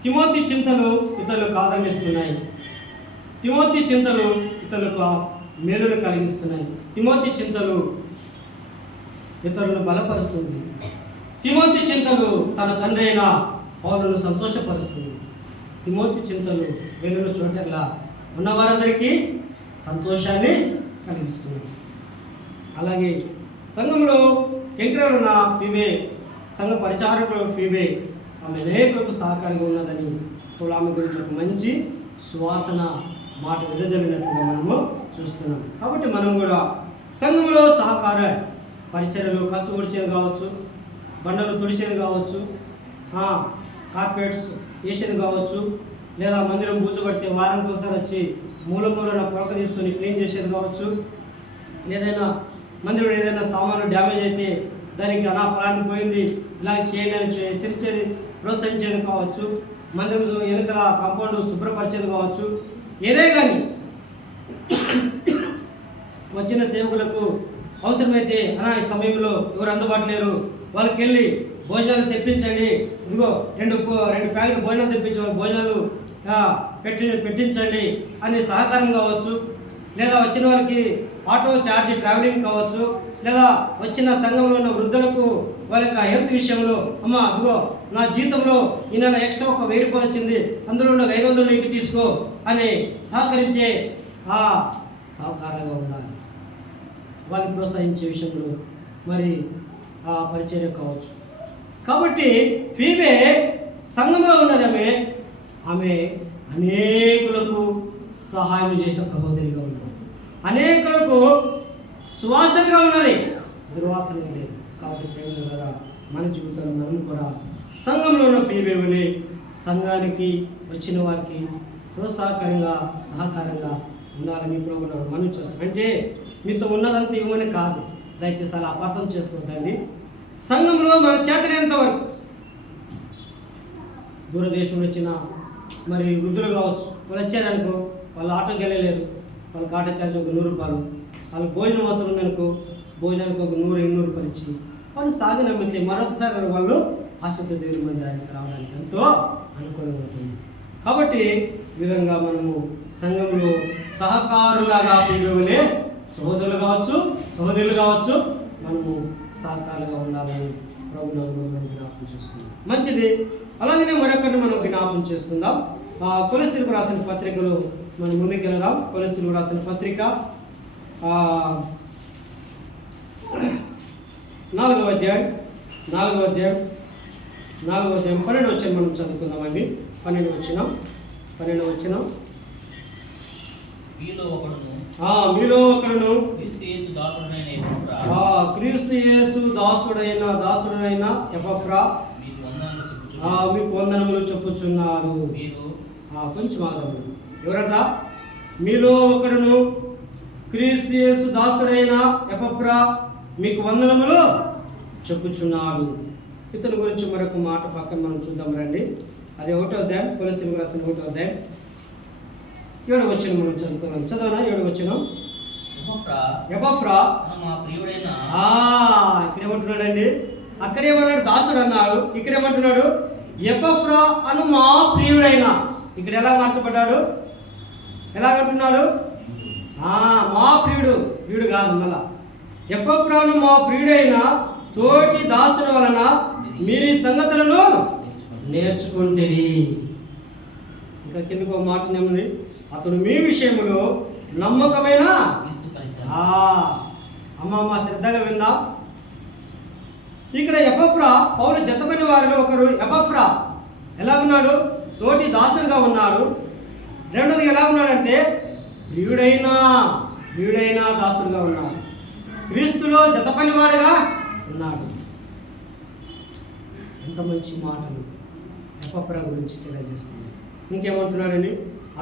తిమోతి చింతలు ఇతరులకు ఆదరణిస్తున్నాయి. తిమోతి చింతలు ఇతరులకు మేలును కలిగిస్తున్నాయి. తిమోతి చింతలు ఇతరులను బలపరుస్తుంది. తిమోతి చింతలు తన తండ్రి అయిన పౌలును సంతోషపరుస్తుంది. తిమోతి చింతలు వెలుగుల చోటలా ఉన్నవారందరికీ సంతోషాన్ని కలిగిస్తుంది. అలాగే సంఘంలో ఎంకరేజ్ ఉన్న ఫీబే, సంఘ పరిచారకులు ఫీబే ఆమె అనేకులకు సహకారంగా ఉన్నదని ఆమె గురించి ఒక మంచి సువాసన మాట వెదజల్లినట్టుగా మనము చూస్తున్నాం. కాబట్టి మనం కూడా సంఘంలో సహకార పరిచర్యలు, కసు ఉడిచేది కావచ్చు, బండలు తుడిచేది కావచ్చు, కార్పెట్స్ వేసేది కావచ్చు, లేదా మందిరం బూజుపడితే వారానికి ఒకసారి వచ్చి మూలమూలన పొరక తీసుకొని క్లీన్ చేసేది కావచ్చు, ఏదైనా మందిరంలో ఏదైనా సామాను డ్యామేజ్ అయితే దానికి పలాంటి పోయింది ఇలా చేయండి అని హెచ్చరించేది, ప్రోత్సహించేది కావచ్చు, మందిరం వెనుకల కాంపౌండ్ శుభ్రపరిచేది కావచ్చు. ఏదే కానీ వచ్చిన సేవకులకు అవసరమైతే ఈ సమయంలో ఎవరు అందుబాటు లేరు, వాళ్ళకి వెళ్ళి భోజనాలు తెప్పించండి, ఇదిగో రెండు ప్యాకెట్ భోజనాలు తెప్పించి భోజనాలు పెట్టించండి అని సహకారం కావచ్చు. లేదా వచ్చిన వారికి ఆటో ఛార్జ్ ట్రావెలింగ్ కావచ్చు. లేదా వచ్చిన సంఘంలో ఉన్న వృద్ధులకు వాళ్ళ యొక్క హెల్త్ విషయంలో, అమ్మ అదిగో నా జీతంలో ఈ నెల ఎక్స్ట్రా ఒక 1000 రూపాయలు వచ్చింది, అందులో 500 నీకు తీసుకో అని సహకరించే సహకారంగా ఉండాలి. వాళ్ళని ప్రోత్సహించే విషయంలో మరి పరిచర్య కావచ్చు. కాబట్టి ఫీబే సంఘంలో ఉన్నది. ఆమె అనేకులకు సహాయం చేసే సహోదరిగా ఉన్నది. అనేకులకు సువాసనగా ఉన్నది, దుర్వాసన లేదు. కాబట్టి ప్రేమ మన జీవితంలో మనం కూడా సంఘంలో ఉన్న ఫీబే వలె సంఘానికి వచ్చిన వారికి ప్రోత్సాహకరంగా సహకారంగా ఉండాలని ప్రభువు మనం చూస్తాం. అంటే మీతో ఉన్నదంతా ఇవ్వమని కాదు, దయచేసి అలా అపార్థం చేసుకోవద్దండి. సంఘంలో మన చేతనేంత వరకు దూరదేశంలో వచ్చిన మరి వృద్ధులు కావచ్చు, వాళ్ళు వచ్చారనుకో, వాళ్ళు ఆటోకి వెళ్ళలేరు, వాళ్ళ కాట ఛార్జ్ ఒక 100 రూపాయలు, వాళ్ళకి భోజనం అవసరం ఉందనుకో భోజనానికి ఒక 100-200 రూపాయలు ఇచ్చి వాళ్ళు సాగు నమ్మితే మరొకసారి వాళ్ళు ఆసక్తి దేవుని మందిరానికి రావడానికి ఎంతో అనుకూలంగా ఉంటుంది. కాబట్టి ఈ విధంగా మనము సంఘంలో సహకారులాగా పిలువలే సహోదరులు కావచ్చు మనము సహకారులుగా ఉండాలని ప్రభు మనం జ్ఞాపకం చేసుకుందాం. మంచిది. అలాగనే మరొకరిని మనం జ్ఞాపకం చేసుకుందాం. కొలస్సీలకు రాసిన పత్రికలు మనం ముందుకు వెళదాం. కొలస్సీలకు రాసిన పత్రిక 4వ అధ్యాయం 12వ వచనం మనం చదువుకుందామండి. 12వ వచనం మీలో ఒకడును క్రీస్తు యేసు దాసుడైన ఎపఫ్రా మీకు వందనములు చెప్పుచున్నారు. కొంచెం ఆగండి. ఎవరంట? మీలో ఒకడును క్రీస్తు యేసు దాసుడైన ఎపఫ్రా మీకు వందనములు చెప్పుచున్నారు. ఇతని గురించి మరొక మాట పక్కన మనం చూద్దాం రండి. అది 1వ అధ్యాయం, కొలస్సీలకు రాసిన 1వ అధ్యాయం 7వ వచనం మనం చదువుకున్నాం. చదవనా? 7వ వచనం. ఎపఫ్రా ఇక్కడ ఏమంటున్నాడండి? అక్కడేమన్నాడు? దాసుడు అన్నాడు. ఇక్కడ ఏమంటున్నాడు? ఎపఫ్రా అను మా ప్రియుడైన. ఇక్కడ ఎలా మార్చబడ్డాడు? ఎలాగంటున్నాడు? మా ప్రియుడు కాదు, మళ్ళా ఎపఫ్రాను మా ప్రియుడైన తోటి దాసుని వలన మీరు ఈ సంగతులను నేర్చుకుంటేరి. ఇంకా కిందకు ఒక మాట ఏమని? అతడు మీ విషయంలో నమ్మకమైన అమ్మమ్మ శ్రద్ధగా విందా. ఇక్కడ ఎపఫ్రా పౌలు జతపని వారిలో ఒకరు. ఎపఫ్రా ఎలా ఉన్నాడు? తోటి దాసుడుగా ఉన్నాడు. రెండోది ఎలా ఉన్నాడంటే ప్రియుడైన దాసుడుగా ఉన్నాడు. క్రీస్తులో జతపనివాడుగా ఉన్నాడు. ఎంత మంచి మాటలు ఎపఫ్రా గురించి తెలియజేస్తుంది. ఇంకేమంటున్నాడండి?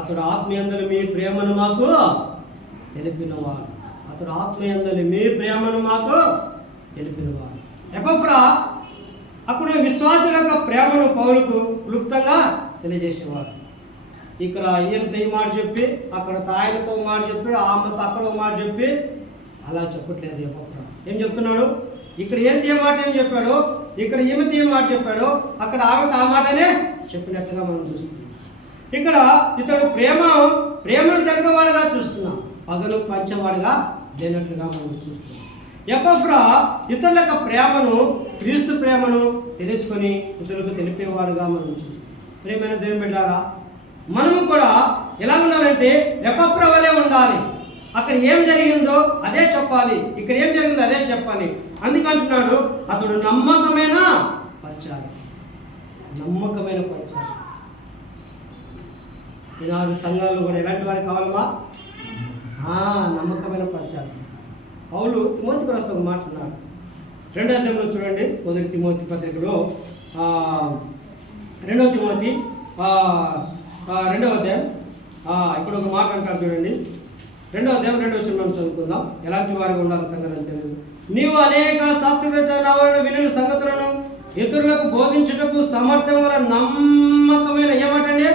అతడు ఆత్మీయందలి మీ ప్రేమను మాకు తెలిపినవాడు. ఎపఫ్రా అప్పుడు విశ్వాసుల యొక్క ప్రేమను పౌలుకు క్లుప్తంగా తెలియజేసేవాడు. ఇక్కడ ఈయనతో ఈ మాట చెప్పి, అక్కడ తాయనతో మాట చెప్పి, ఆమెతో అక్కడ మాట చెప్పి అలా చెప్పట్లేదు. ఎపఫ్రా ఏం చెప్తున్నాడు? ఇక్కడ ఈయనతో ఏ మాట ఏం చెప్పాడు, ఇక్కడ ఈమెతో ఏ మాట చెప్పాడు, అక్కడ ఆమెతో ఆ మాటనే చెప్పినట్టుగా మనం చూస్తున్నాం. ఇక్కడ ఇతడు ప్రేమను తెలిపేవాడుగా చూస్తున్నాం, పగలు పంచేవాడుగా లేనట్లుగా మనం చూస్తున్నాం. ఎపఫ్రా ఇతరుల యొక్క ప్రేమను, క్రీస్తు ప్రేమను తెలుసుకొని ఇతరులకు తెలిపేవాడుగా మనం చూస్తున్నాం. ప్రేమైన దేవుని బిడ్డలారా, మనము కూడా ఎలా ఉండాలంటే ఎపఫ్రా వలె ఉండాలి. అక్కడ ఏం జరిగిందో అదే చెప్పాలి, ఇక్కడ ఏం జరిగిందో అదే చెప్పాలి. అందుకంటున్నాడు అతడు నమ్మకమైన పరిచారం. ఈనాడు సంఘాల్లో కూడా ఎలాంటి వారికి కావాలమ్మా? నమ్మకమైన పరిచారం. పౌలు తిమోతికి రాసిన ఒక మాట ఉన్నాడు. 2వ అధ్యాయంలో చూడండి. 1 తిమోతి పత్రికలో 2వ తిమోతి 2వ అధ్యాయం ఇక్కడ ఒక మాట అంటారు చూడండి. 2వ అధ్యాయం 2వ వచనం మనం చదువుకుందాం. ఎలాంటి వారికి ఉండాలి సంఘాలని తెలియదు. నీవు అనేక సాక్షిగల వినిన సంగతులను ఇతరులకు బోధించుటకు సామర్థ్యం వల్ల నమ్మకమైన ఏమాటండి?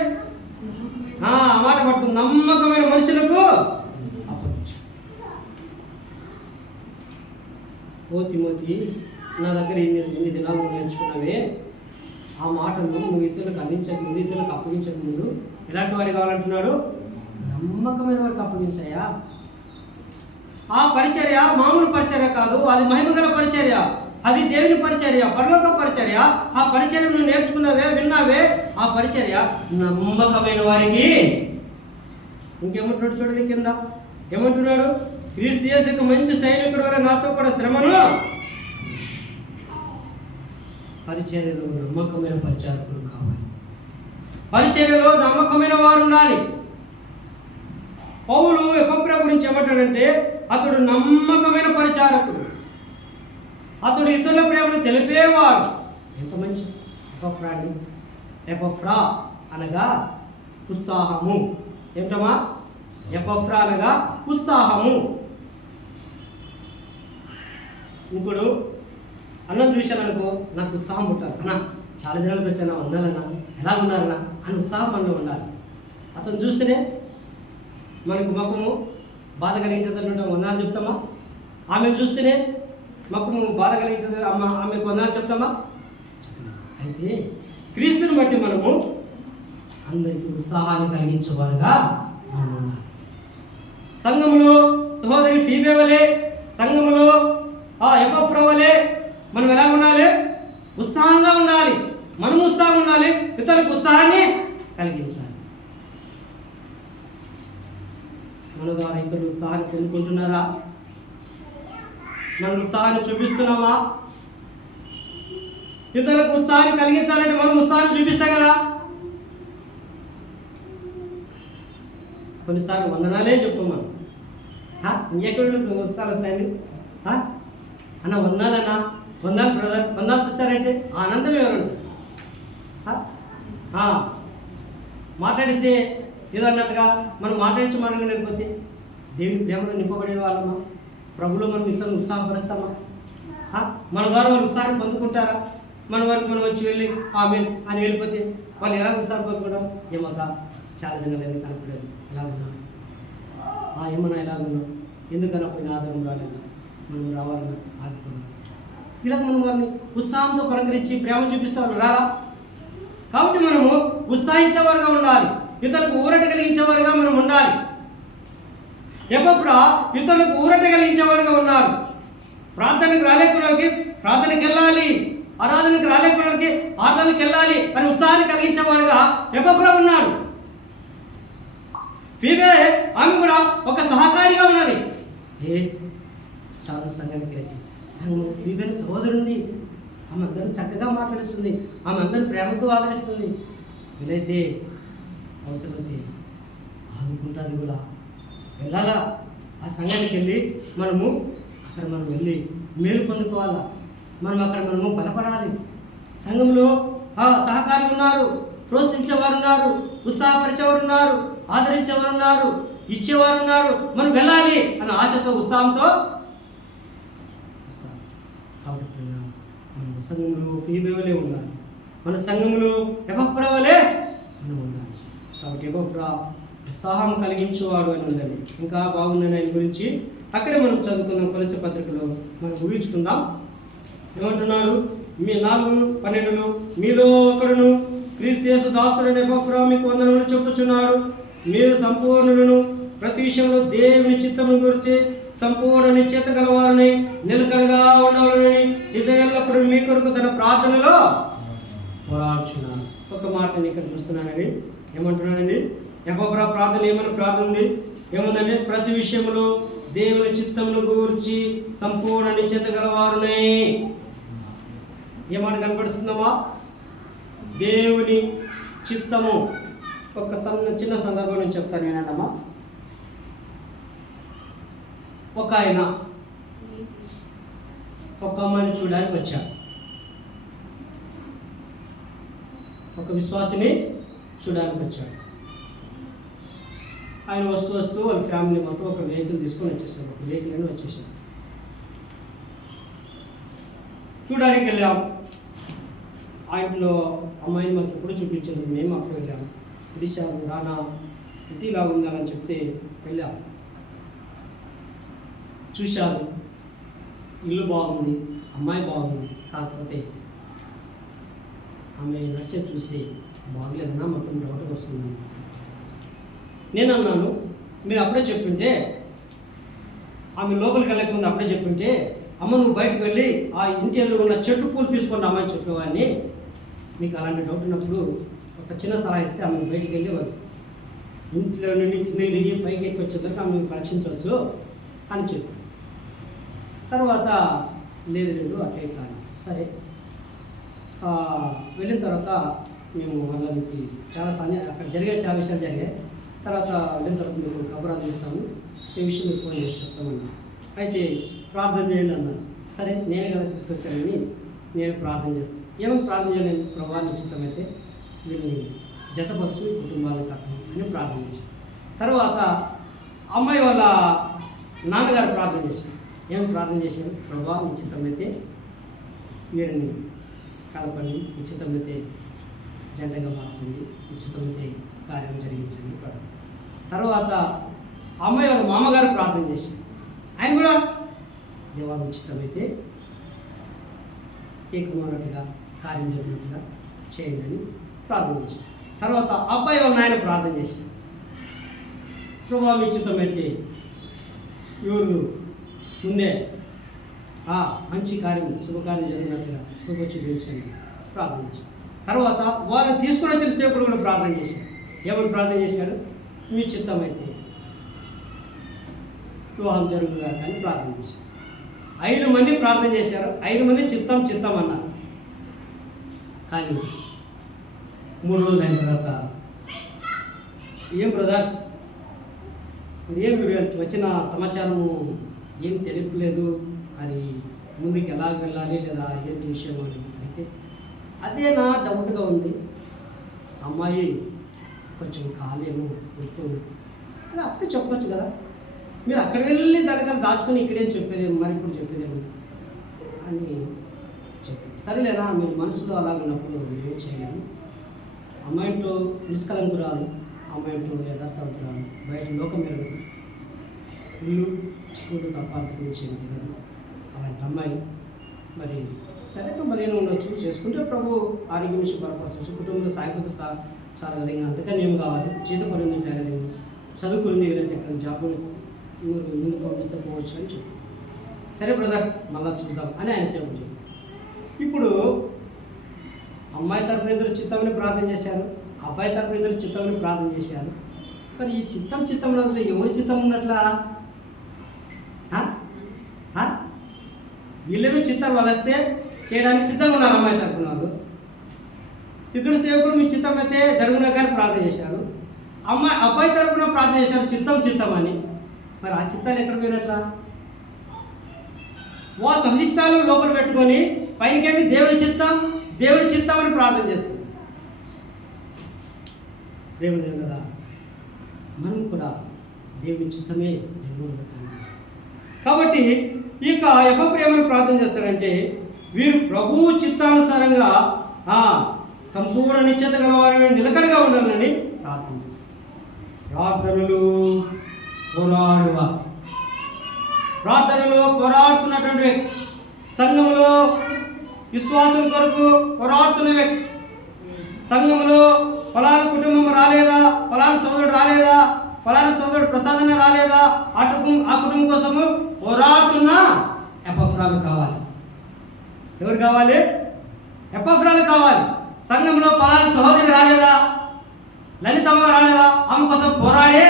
ఆ మాట పట్టు, నమ్మకమైన మనుషులకు తిమోతి నా దగ్గర ఇన్ని దినాలు నేర్చుకున్నావే, ఆ మాటను నువ్వు ఇతరులకు అందించక ముందు, ఇతరులకు అప్పగించక ముందు ఎలాంటి వారికి కావాలంటున్నాడు? నమ్మకమైన వారికి అప్పగించాయా. ఆ పరిచర్య మామూలు పరిచర్య కాదు, అది మహిమగల పరిచర్య, అది దేవుని పరిచర్య, పరలోక పరిచర్య. ఆ పరిచర్య నువ్వు నేర్చుకున్నావే, విన్నావే, ఆ పరిచర్య నమ్మకమైన వారికి. ఇంకేమంటున్నాడు చూడండి కింద ఏమంటున్నాడు? క్రీస్తు యేసుకు మంచి సైనికుడు వల్ల నాతో కూడా శ్రమను. పరిచర్యలో నమ్మకమైన పరిచారకులు కావాలి. పరిచర్యలో నమ్మకమైన వారు ఉండాలి. పౌలు ఎపఫ్రా గురించి ఏమంటాడంటే అతడు నమ్మకమైన పరిచారకుడు, అతడు ఇతరుల ప్రేమను తెలిపేవాడు. ఎంత మంచి ఎపఫ్రాని. ఎపఫ్రా అనగా ఉత్సాహము. ఏమిటమ్మా? ఎపఫ్రా అనగా ఉత్సాహము. ఇప్పుడు అన్నం చూశాననుకో, నాకు ఉత్సాహం పుట్టాలి. అన్న చాలా దినాలకు వచ్చానా, వందాలన్నా, ఎలా ఉన్నారన్నా అని ఉత్సాహం మనలో ఉండాలి. అతను చూస్తేనే మనకు ముఖము బాధ కలిగించదంటే వందనాలు చెప్తామా? ఆమెను చూస్తేనే మాకు బాధ కలిగించదు ఆమెకు వందనాలు చెప్తామా? అయితే క్రీస్తుని బట్టి మనము అందరికీ ఉత్సాహాన్ని కలిగించేవారుగా మనం ఉండాలి. సంఘములో సహోదరి ఫీబే వలె, సంఘములో ఎపఫ్రా వలె మనం ఎలా ఉండాలి? ఉత్సాహంగా ఉండాలి. మనం ఉత్సాహంగా ఉండాలి, ఇతరులకు ఉత్సాహాన్ని కలిగించాలి. మన ద్వారా ఇతరులు ఉత్సాహాన్ని పొందుకుంటున్నారా? మనం ఉత్సాహాన్ని చూపిస్తున్నామా? ఇతరులకు ఉత్సాహాన్ని కలిగించాలంటే మనం ఉత్సాహాన్ని చూపిస్తాం కదా. కొన్నిసార్లు వందనాలే చెప్పు మనం. ఇంకెక్కడ ఉత్సాహాలు వస్తాయండి? అన్న వందాలన్నా, వందాలు బ్రదర్, వందాలు సిస్టర్ అంటే ఆనందం ఎవరండి? మాట్లాడిస్తే ఏదో అన్నట్టుగా మనం మాట్లాడలేకపోతే దేవుని ప్రేమలో నింపబడిన వాళ్ళమా? ప్రభులో మనం ఇతరులను ఉత్సాహపరుస్తామా? మన ద్వారా వాళ్ళు ఉత్సాహాన్ని పొందుకుంటారా? మన వరకు మనం వచ్చి వెళ్ళి ఆమె అని వెళ్ళిపోతే వాళ్ళు ఎలా ఉత్సాహం పొందుకుంటాం? ఏమక్క చాలా దినాలు కనపడలేదు, ఎలా ఉన్నా? ఏమన్నా ఎలా ఉన్నాం? ఎందుకన్నా పోయిన ఆధారం రాలేదు, మనం రావాలన్నా ఆగిపోయినా ఇలా మనం వారిని ఉత్సాహంతో పలకరించి ప్రేమ చూపిస్తే వాళ్ళు రారా? కాబట్టి మనము ఉత్సాహించేవారుగా ఉండాలి, ఇతరులకు ఊరట కలిగించేవారుగా మనం ఉండాలి. ఎపఫ్రా ఇతరులకు ఊరట కలిగించేవారుగా ఉన్నారు. ప్రార్థనకు రాలేకున్నకి ప్రార్థనకి వెళ్ళాలి, ఆరాధనకు రాలేకున్నకి ఆరాధనకి వెళ్ళాలి అని ఉత్సాహాన్ని కలిగించేవాడుగా ఎపఫ్రా ఉన్నాడు. ఫీబే ఆమె కూడా ఒక సహకారిగా ఉన్నది. చాలా సంఘానికి సంఘం ఫీబేని సహోదరుంది, ఆమె అందరిని చక్కగా మాట్లాడిస్తుంది, ఆమె అందరిని ప్రేమతో ఆదరిస్తుంది. వీలైతే అవసరమైతే ఆదుకుంటుంది కూడా. వెళ్ళాలా ఆ సంఘానికి వెళ్ళి మనము అక్కడ మనం వెళ్ళి మేలు పొందుకోవాలా, మనం అక్కడ మనము బలపడాలి. సంఘంలో సహకారులు ఉన్నారు, ప్రోత్సహించేవారు ఉన్నారు, ఉత్సాహపరిచేవారు ఉన్నారు, ఆదరించేవారు ఉన్నారు, ఇచ్చేవారు ఉన్నారు. మనం వెళ్ళాలి అన్న ఆశతో ఉత్సాహంతో కాబట్టి మన సంఘంలో ఫీబే వలె ఉండాలి, మన సంఘంలో ఎపఫ్రా వలె మనం ఉండాలి. కాబట్టి ఎపఫ్రా ఉత్సాహం కలిగించేవాడు అని ఉందండి. ఇంకా బాగుందని ఆయన గురించి అక్కడే మనం చదువుకుందాం. కొలస్సీ పత్రికలో మనం ఊహించుకుందాం. ఏమంటున్నాడు? మీ 4:12 మీలో ఒకడును క్రీస్తు యేసు దాసుడైన ఎపఫ్రా మీకు వందనములు చెప్పుచున్నాడు. మీరు సంపూర్ణులను, ప్రతి విషయంలో దేవుని చిత్తమును గురించి సంపూర్ణ నిశ్చయిత గలవారని, నిలకడగా ఉండవాలని ఎల్లప్పుడూ మీ కొరకు తన ప్రార్థనలో పోరాడుచున్నాను. ఒక మాటని ఇక్కడ చూస్తున్నానండి. ఏమంటున్నానండి? ఎపఫ్రా ప్రార్థన ఏమని ప్రార్థన ఉంది? ఏముందంటే ప్రతి విషయంలో దేవుని చిత్తమును గూర్చి సంపూర్ణ నిశ్చయిత గలవారునే. ఏమాట కనపడుతుందమ్మా? దేవుని చిత్తము. ఒక చిన్న సందర్భం నుంచి చెప్తాను నేనమ్మా. ఒక ఆయన ఒక అమ్మాయిని చూడడానికి వచ్చాడు. ఒక విశ్వాసిని చూడడానికి వచ్చాడు. ఆయన వస్తూ వాళ్ళ ఫ్యామిలీ మొత్తం ఒక వెహికల్ తీసుకొని వచ్చేసాడు. ఒక వెహికల్ అని వచ్చేసాడు. చూడడానికి వెళ్ళాం. ఆ ఇంట్లో అమ్మాయిని మనకు ఎప్పుడు చూపించారు, మేము అప్పుడు వెళ్ళాము. పిలిచాము, రానా ఇంటి ఇలా ఉందని చెప్తే వెళ్ళాము. చూశారు, ఇల్లు బాగుంది, అమ్మాయి బాగుంది. కాకపోతే ఆమె నడిచే చూసి బాగలేదన్నా మొత్తం డౌట్ వస్తుంది. నేను అన్నాను, మీరు అప్పుడే చెప్తుంటే, ఆమె లోపలికి వెళ్ళకముందు అప్పుడే చెప్తుంటే, అమ్మ నువ్వు బయటకు వెళ్ళి ఆ ఇంటి ఎదురు ఉన్న చెట్టు పూలు తీసుకోండి అమ్మని చెప్పేవాడిని. మీకు అలాంటి డౌట్ ఉన్నప్పుడు ఒక చిన్న సలహా ఇస్తే ఆమె బయటికి వెళ్ళి ఇంట్లో నుండి దిగి పైకి ఎక్కి వచ్చేదాకా ఆమె రక్షించవచ్చు అని చెప్పి, తర్వాత లేదు అట్లే కాదు. సరే వెళ్ళిన తర్వాత మేము వాళ్ళకి చాలా అక్కడ చాలా విషయాలు జరిగాయి. తర్వాత వెళ్ళిన తర్వాత మీకు కబుర్ అందిస్తాము, ఈ విషయం మీకు ఫోన్ చేసి చెప్తామన్నా. అయితే ప్రార్థన చేయండి అన్నాను. సరే నేనే కదా తీసుకొచ్చానని నేను ప్రార్థన చేస్తాను. ఏమని ప్రార్థన చేయలేను? ప్రభా నిశ్చితమైతే వీళ్ళని జతపరచు, కుటుంబాలకు కట్టను అని ప్రార్థన చేశాను. తర్వాత అమ్మాయి వాళ్ళ నాన్నగారు ప్రార్థన చేశాను. ఏమని ప్రార్థన చేశాను? ప్రభా నిశ్చితమైతే వీరిని కలపండి, నిశ్చితమైతే జంటగా మార్చండి, నిశ్చితమైతే కార్యం జరిగించండి. తర్వాత ఆ అమ్మాయి వాళ్ళ మామగారు ప్రార్థన చేశారు. ఆయన కూడా దేవాలయం ఉచితమైతే ఏకమైనట్టుగా కార్యం జరిగినట్టుగా చేయండి అని ప్రార్థన చేశారు. తర్వాత అబ్బాయి వాళ్ళ నాయన ప్రార్థన చేశారు. ప్రభువా మీ చిత్తమైతే ఎవరు ముందే మంచి కార్యం శుభకార్యం జరిగినట్టుగా కృప చూపించండి ప్రార్థన చేశాడు. తర్వాత వారిని తీసుకుని వచ్చిన సేవకుడు కూడా ప్రార్థన చేశాడు. ఏమని ప్రార్థన చేశాడు? మీ చిత్తమైతే వివాహం జరుగుతుందా అని ప్రార్థన చేశాడు. 5 మంది ప్రార్థన చేశారు. 5 మంది చిత్తం చిత్తం అన్నారు. కానీ 3 రోజులు అయిన తర్వాత ఏం బ్రదర్ ఏం వచ్చిన సమాచారము ఏం తెలియట్లేదు, అది ముందుకు ఎలా వెళ్ళాలి లేదా ఏంటి విషయం అని అయితే అదే నా డౌట్గా ఉంది. అమ్మాయి కొంచెం కాలేము గుర్తుంది, అది అప్పుడే చెప్పచ్చు కదా, మీరు అక్కడ వెళ్ళి దానికన్నా దాచుకొని ఇక్కడేం చెప్పేదేమో మరి ఇప్పుడు చెప్పేదేమో అని చెప్పి సరేలేనా మీరు మనసులో అలాగున్నప్పుడు మేమేం చేయలేము. అమ్మాయింటో నిష్కలంకురాలు, అమ్మాయింటో యథార్థవంతురాలు, బయట లోకం ఎరగదు, ఇల్లు స్కూలు తప్ప అంతకుమించి తెలియదు అలాంటి అమ్మాయి. మరి సరే బలహీన ఉండొచ్చు, చేసుకుంటే ప్రభు ఆరోగ్యం నుంచి బలపరచవచ్చు, కుటుంబంలో సాయపతి చాలా విధంగా అంతకని ఏం కావాలి, చేత పడింది ఫ్యామిలీ చదువుకుని ఎవరైతే ఎక్కడ జాబ్ ముందు పంపిస్తే పోవచ్చు అని చెప్పి సరే బ్రదర్ మళ్ళా చూద్దాం అని ఆయన సేవకుడు. ఇప్పుడు అమ్మాయి తరపున ఇద్దరు చిత్తంని ప్రార్థన చేశారు, అబ్బాయి తరపున ఇద్దరు చిత్తంని ప్రార్థన చేశారు. మరి ఈ చిత్తం ఉన్నట్లు ఎవరి చిత్తం ఉన్నట్లా? వీళ్ళేమో చిత్తం వలస్తే చేయడానికి సిద్ధంగా ఉన్నారు. అమ్మాయి తరపున వాళ్ళు ఇద్దరు సేవకులు మీ చిత్తం అయితే జరుగునా కానీ ప్రార్థన చేశారు. అబ్బాయి తరపున ప్రార్థన చేశారు చిత్తం అని. మరి ఆ చిత్తాలు ఎక్కడ పోయినట్లా? సహచిత్తాలు లోపల పెట్టుకొని పైనకేమి దేవుని చిత్తం అని ప్రార్థన చేస్తుంది. ప్రేమ దేవుడా, మనం కూడా దేవుని చిత్తమే జరుగుతుంది. కాబట్టి ఇక ఎవరు ఏమని ప్రార్థన చేస్తారంటే వీరు ప్రభువు చిత్తానుసారంగా సంపూర్ణ నిశ్చత గలవారిని నిలకడగా ఉండాలని ప్రార్థన చేస్తారు. ప్రార్థనలో పోరాడుతున్నటువంటి వ్యక్తి, సంఘంలో విశ్వాసుల కొరకు పోరాడుతున్న వ్యక్తి, సంఘంలో ఫలానా కుటుంబం రాలేదా, ఫలానా సోదరుడు రాలేదా, ఫలానా సోదరుడు ప్రసాదన రాలేదా, ఆ కుటుంబం కోసము పోరాడుతున్న ఎపఫ్రాలు కావాలి. ఎవరు కావాలి? ఎపఫ్రాలు కావాలి. సంఘంలో ఫలానా సహోదరి రాలేదా, లలితమ్మ రాలేదా, ఆమె కోసం పోరాడే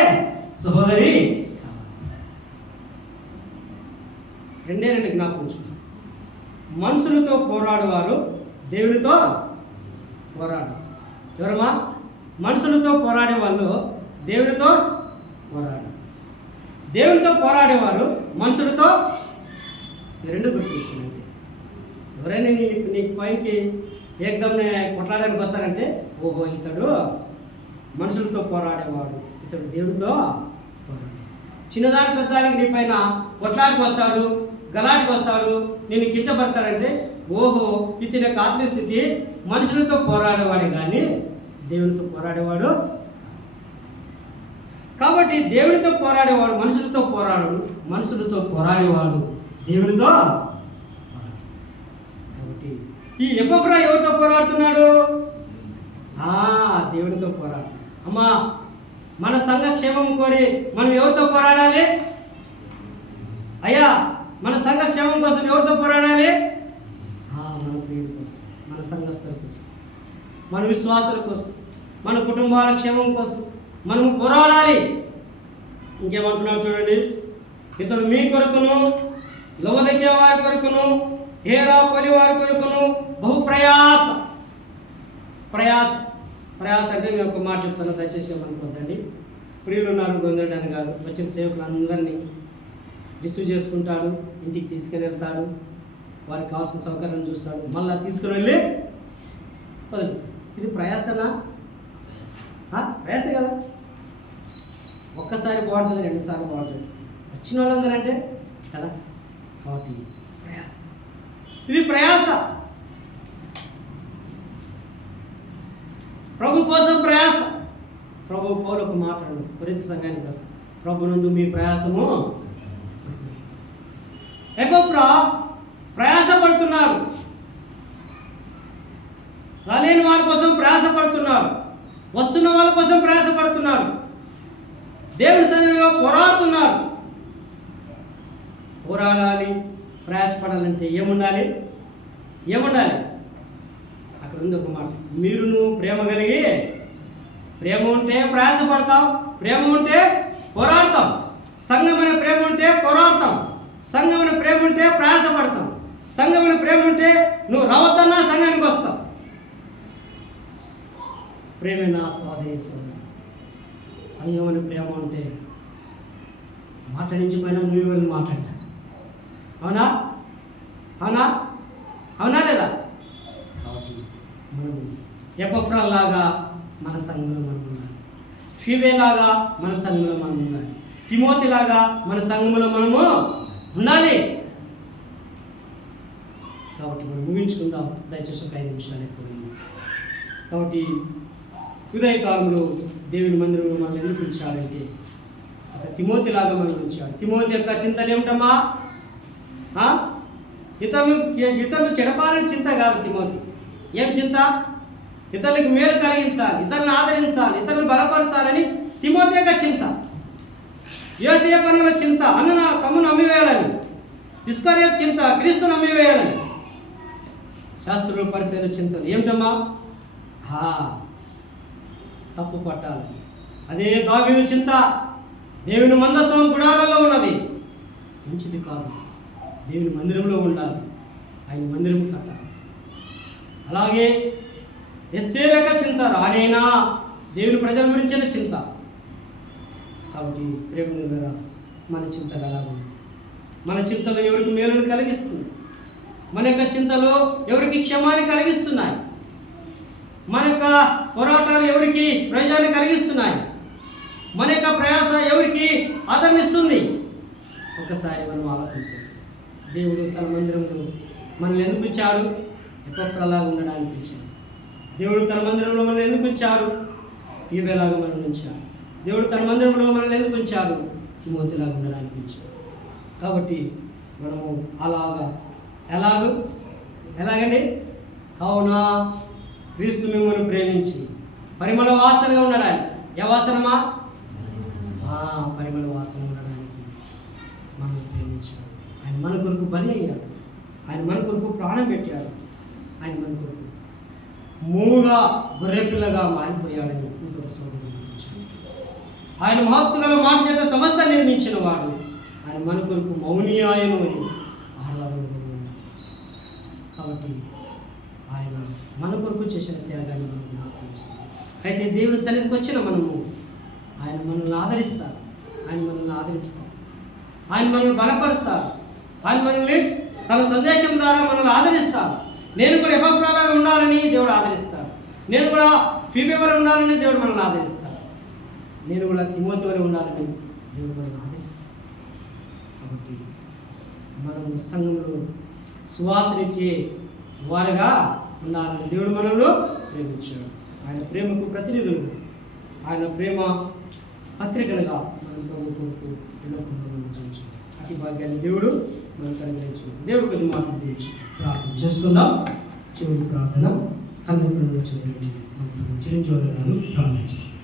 సహోదరి రెండే జ్ఞాపకం ఉంచుకుంటాం. మనుషులతో పోరాడువారు దేవునితో పోరాడు. ఎవరమ్మా? మనుషులతో పోరాడే వాళ్ళు దేవునితో పోరాడు. దేవునితో పోరాడేవారు మనుషులతో రెండు గుర్తించుకున్నాయి. ఎవరైనా నీకు పైకి ఏకదమ్నే కొట్లాడడానికి వస్తారంటే ఓహో ఇతడు మనుషులతో పోరాడేవాడు, ఇతడు దేవుడితో పోరాడు. చిన్నదాని పెద్దదానికి నీ పైన కొట్లాడికి వస్తాడు, గలాటికి వస్తాడు, నేను కించపడతాడంటే ఓహో ఇతని యొక్క ఆత్మస్థితి మనుషులతో పోరాడేవాడే కానీ దేవునితో పోరాడేవాడు. కాబట్టి దేవునితో పోరాడేవాడు మనుషులతో పోరాడు, మనుషులతో పోరాడేవాడు దేవునితో. కాబట్టి ఈ ఎపఫ్రా ఎవరితో పోరాడుతున్నాడు? దేవునితో పోరాడు. అమ్మా, మన సంఘ క్షేమం కోరి మనం ఎవరితో పోరాడాలి? అయ్యా, మన సంఘ క్షేమం కోసం ఎవరితో పోరాడాలి? మన ప్రియుల కోసం, మన సంఘస్థుల కోసం, మన విశ్వాసుల కోసం, మన కుటుంబాల క్షేమం కోసం మనము పోరాడాలి. ఇంకేమంటున్నాడు చూడండి, ఇతడు మీ కొరకును, లవదకియ వారి కొరకును, హేరాపొలి వారి కొరకును బహు ప్రయాస అంటే నేను ఒక మాట చెప్తాను, దయచేసి ఏమనుకోద్దండి. ప్రియులు ఉన్నారు, గొందరడాని గారు వచ్చిన సేవకులు అందరినీ రిసీవ్ చేసుకుంటాడు, ఇంటికి తీసుకుని వెళ్తాడు, వారికి కావాల్సిన సౌకర్యం చూస్తాడు, మళ్ళీ తీసుకుని వెళ్ళి వదిలి. ఇది ప్రయాసనా? ప్రయాస కదా. ఒక్కసారి బాగుంటుంది, 2 సార్లు బాగుంటుంది, వచ్చిన వాళ్ళందరంటే కదా. కాబట్టి ప్రయాస, ఇది ప్రయాస. ప్రభు కోసం ప్రయాస. ప్రభు పౌలుకు మాట్లాడు కొరింథీ సంఘానికి వస్తాడు, ప్రభునందు మీ ప్రయాసము. ఎపఫ్రా ప్రయాసపడుతున్నారు, రాలేని వాళ్ళ కోసం ప్రయాసపడుతున్నారు, వస్తున్న వాళ్ళ కోసం ప్రయాసపడుతున్నారు, దేవుని సన్నిధిలో పోరాడుతున్నారు. పోరాడాలి, ప్రయాసపడాలంటే ఏముండాలి? అక్కడ ఉంది ఒక మాట, మీరును ప్రేమ కలిగి, ప్రేమ ఉంటే ప్రయాసపడతాం, ప్రేమ ఉంటే పోరాడతాం. సంఘమైన ప్రేమ ఉంటే పోరాడతాం, సంఘమైన ప్రేమ ఉంటే ప్రయాసపడతాం, సంఘమైన ప్రేమ ఉంటే నువ్వు రావద్దన్నా సంఘానికి వస్తావు. ప్రేమేనా స్వాదేశం. సంఘమైన ప్రేమ ఉంటే మాట్లాడించిపోయినా నువ్వు వెళ్ళి మాట్లాడిస్తావు. అవునా అవునా అవునా లేదా? కాబట్టి మనం ఎపఫ్రా లాగా మన సంఘంలో మనం ఉండాలి, ఫీబే లాగా మన సంఘంలో మనం ఉండాలి, తిమోతి లాగా మన సంఘంలో మనము ఉండాలి. కాబట్టి మనం ముగించుకుందాం. దయచేసి ఒక 5 నిమిషాలు ఎక్కువ. కాబట్టి ఉదయకాలంలో దేవుని మందిరంలో మనం ఎందుకు ఉంచాలంటే ఒక తిమోతి లాగా మనం ఉంచాలి. తిమోతి యొక్క చింతలు ఏమిటమ్మా? ఇతరులు చెడపాలని చింత కాదు తిమోతి. ఏం చింత? ఇతరులకు మేలు కలిగించాలి, ఇతరులను ఆదరించాలి, ఇతరులను బలపరచాలని తిమోతి యొక్క చింత. యోసేపు పనుల చింత, అన్న తమ్మును అమ్మివేయాలని. ఇస్కరియోతు చింత, క్రీస్తును అమ్మివేయాలని. శాస్త్రులు పరిశీలన చింతలు ఏమిటమ్మా? తప్పు పట్టాలి. అదే దావీదు చింత, దేవుని మందసం గుడారంలో ఉన్నది, మంచిది కాదు, దేవుని మందిరంలో ఉండాలి, ఆయన మందిరం కట్టాలి. అలాగే ఎస్తేరు యొక్క చింత, రానైనా దేవుని ప్రజల గురించిన చింత. కాబట్టి ప్రేమ మన చింతలు ఎలా ఉంది? మన చింతలు ఎవరికి మేలును కలిగిస్తుంది? మన యొక్క చింతలు ఎవరికి క్షమాన్ని కలిగిస్తున్నాయి? మన యొక్క పోరాటాలు ఎవరికి ప్రయోజనాన్ని కలిగిస్తున్నాయి? మన యొక్క ప్రయాస ఎవరికి ఆదరణిస్తుంది? ఒకసారి మనం ఆలోచన చేస్తాం. దేవుడు తన మందిరంలో మనల్ని ఎందుకు ఇచ్చాడు? ఎపఫ్రాలాగా ఉండడానికి ఇచ్చాడు. దేవుడు తన మందిరంలో మనల్ని ఎందుకు ఉంచాడు? ఫీబేలాగా మనల్ని ఉంచాడు. దేవుడు తన మందిరంలో మనల్ని ఎందుకు ఉంచాడు? తిమోతిలాగా ఉండడానికి ఉంచాడు. కాబట్టి మనము ఎలాగండి? కావున క్రీస్తు మిమ్మల్ని ప్రేమించి పరిమళ వాసనగా ఉండడానికి. ఏ వాసనమా? పరిమళ వాసన ఉండడానికి మనం ప్రేమించాడు. ఆయన మన కొరకు బలి అయ్యాడు, ఆయన మన కొరకు ప్రాణం పెట్టాడు, ఆయన మన కొరకు మూగా గొర్రెపిల్లగా మారిపోయాడని ఇంకొక సోదరుడు. ఆయన మహత్తు గల మాట చేత సమస్త నిర్మించిన వాడు, ఆయన మన కొరకు మౌని ఆయను అని ఆహ్లాదపడుతున్నాడు. కాబట్టి ఆయన మన కొరకు చేసిన త్యాగాన్ని మనం జ్ఞాపకం చేస్తాం. అయితే దేవుడి సన్నిధికి వచ్చిన మనము ఆయన మనల్ని ఆదరిస్తారు, ఆయన మనల్ని బలపరుస్తారు, ఆయన మనల్ని తన సందేశం ద్వారా మనల్ని ఆదరిస్తారు. నేను కూడా ఎపఫ్రాలాగా ఉండాలని దేవుడు ఆదరిస్తాడు. నేను కూడా ఫీబే వల్ల ఉండాలని దేవుడు మనల్ని ఆదరిస్తాడు. నేను కూడా తిమోతి వల్ల ఉండాలని దేవుడు మనల్ని ఆదరిస్తాడు. కాబట్టి మనం సంఘంలో సువాసనిచ్చే వారుగా ఉండాలని దేవుడు మనల్ని ప్రేమించాడు. ఆయన ప్రేమకు ప్రతినిధులు, ఆయన ప్రేమ పత్రికలుగా మనం ప్రభు కొరకు అతి భాగ్యాన్ని దేవుడు మనం కలిగించు. దేవుడు కొద్ది మాటలు తీర్చి ప్రార్థన చేసుకుందాం. చివరి ప్రార్థన కన్నప్పుడు చిరంజీవి గారు ప్రార్థన చేస్తారు.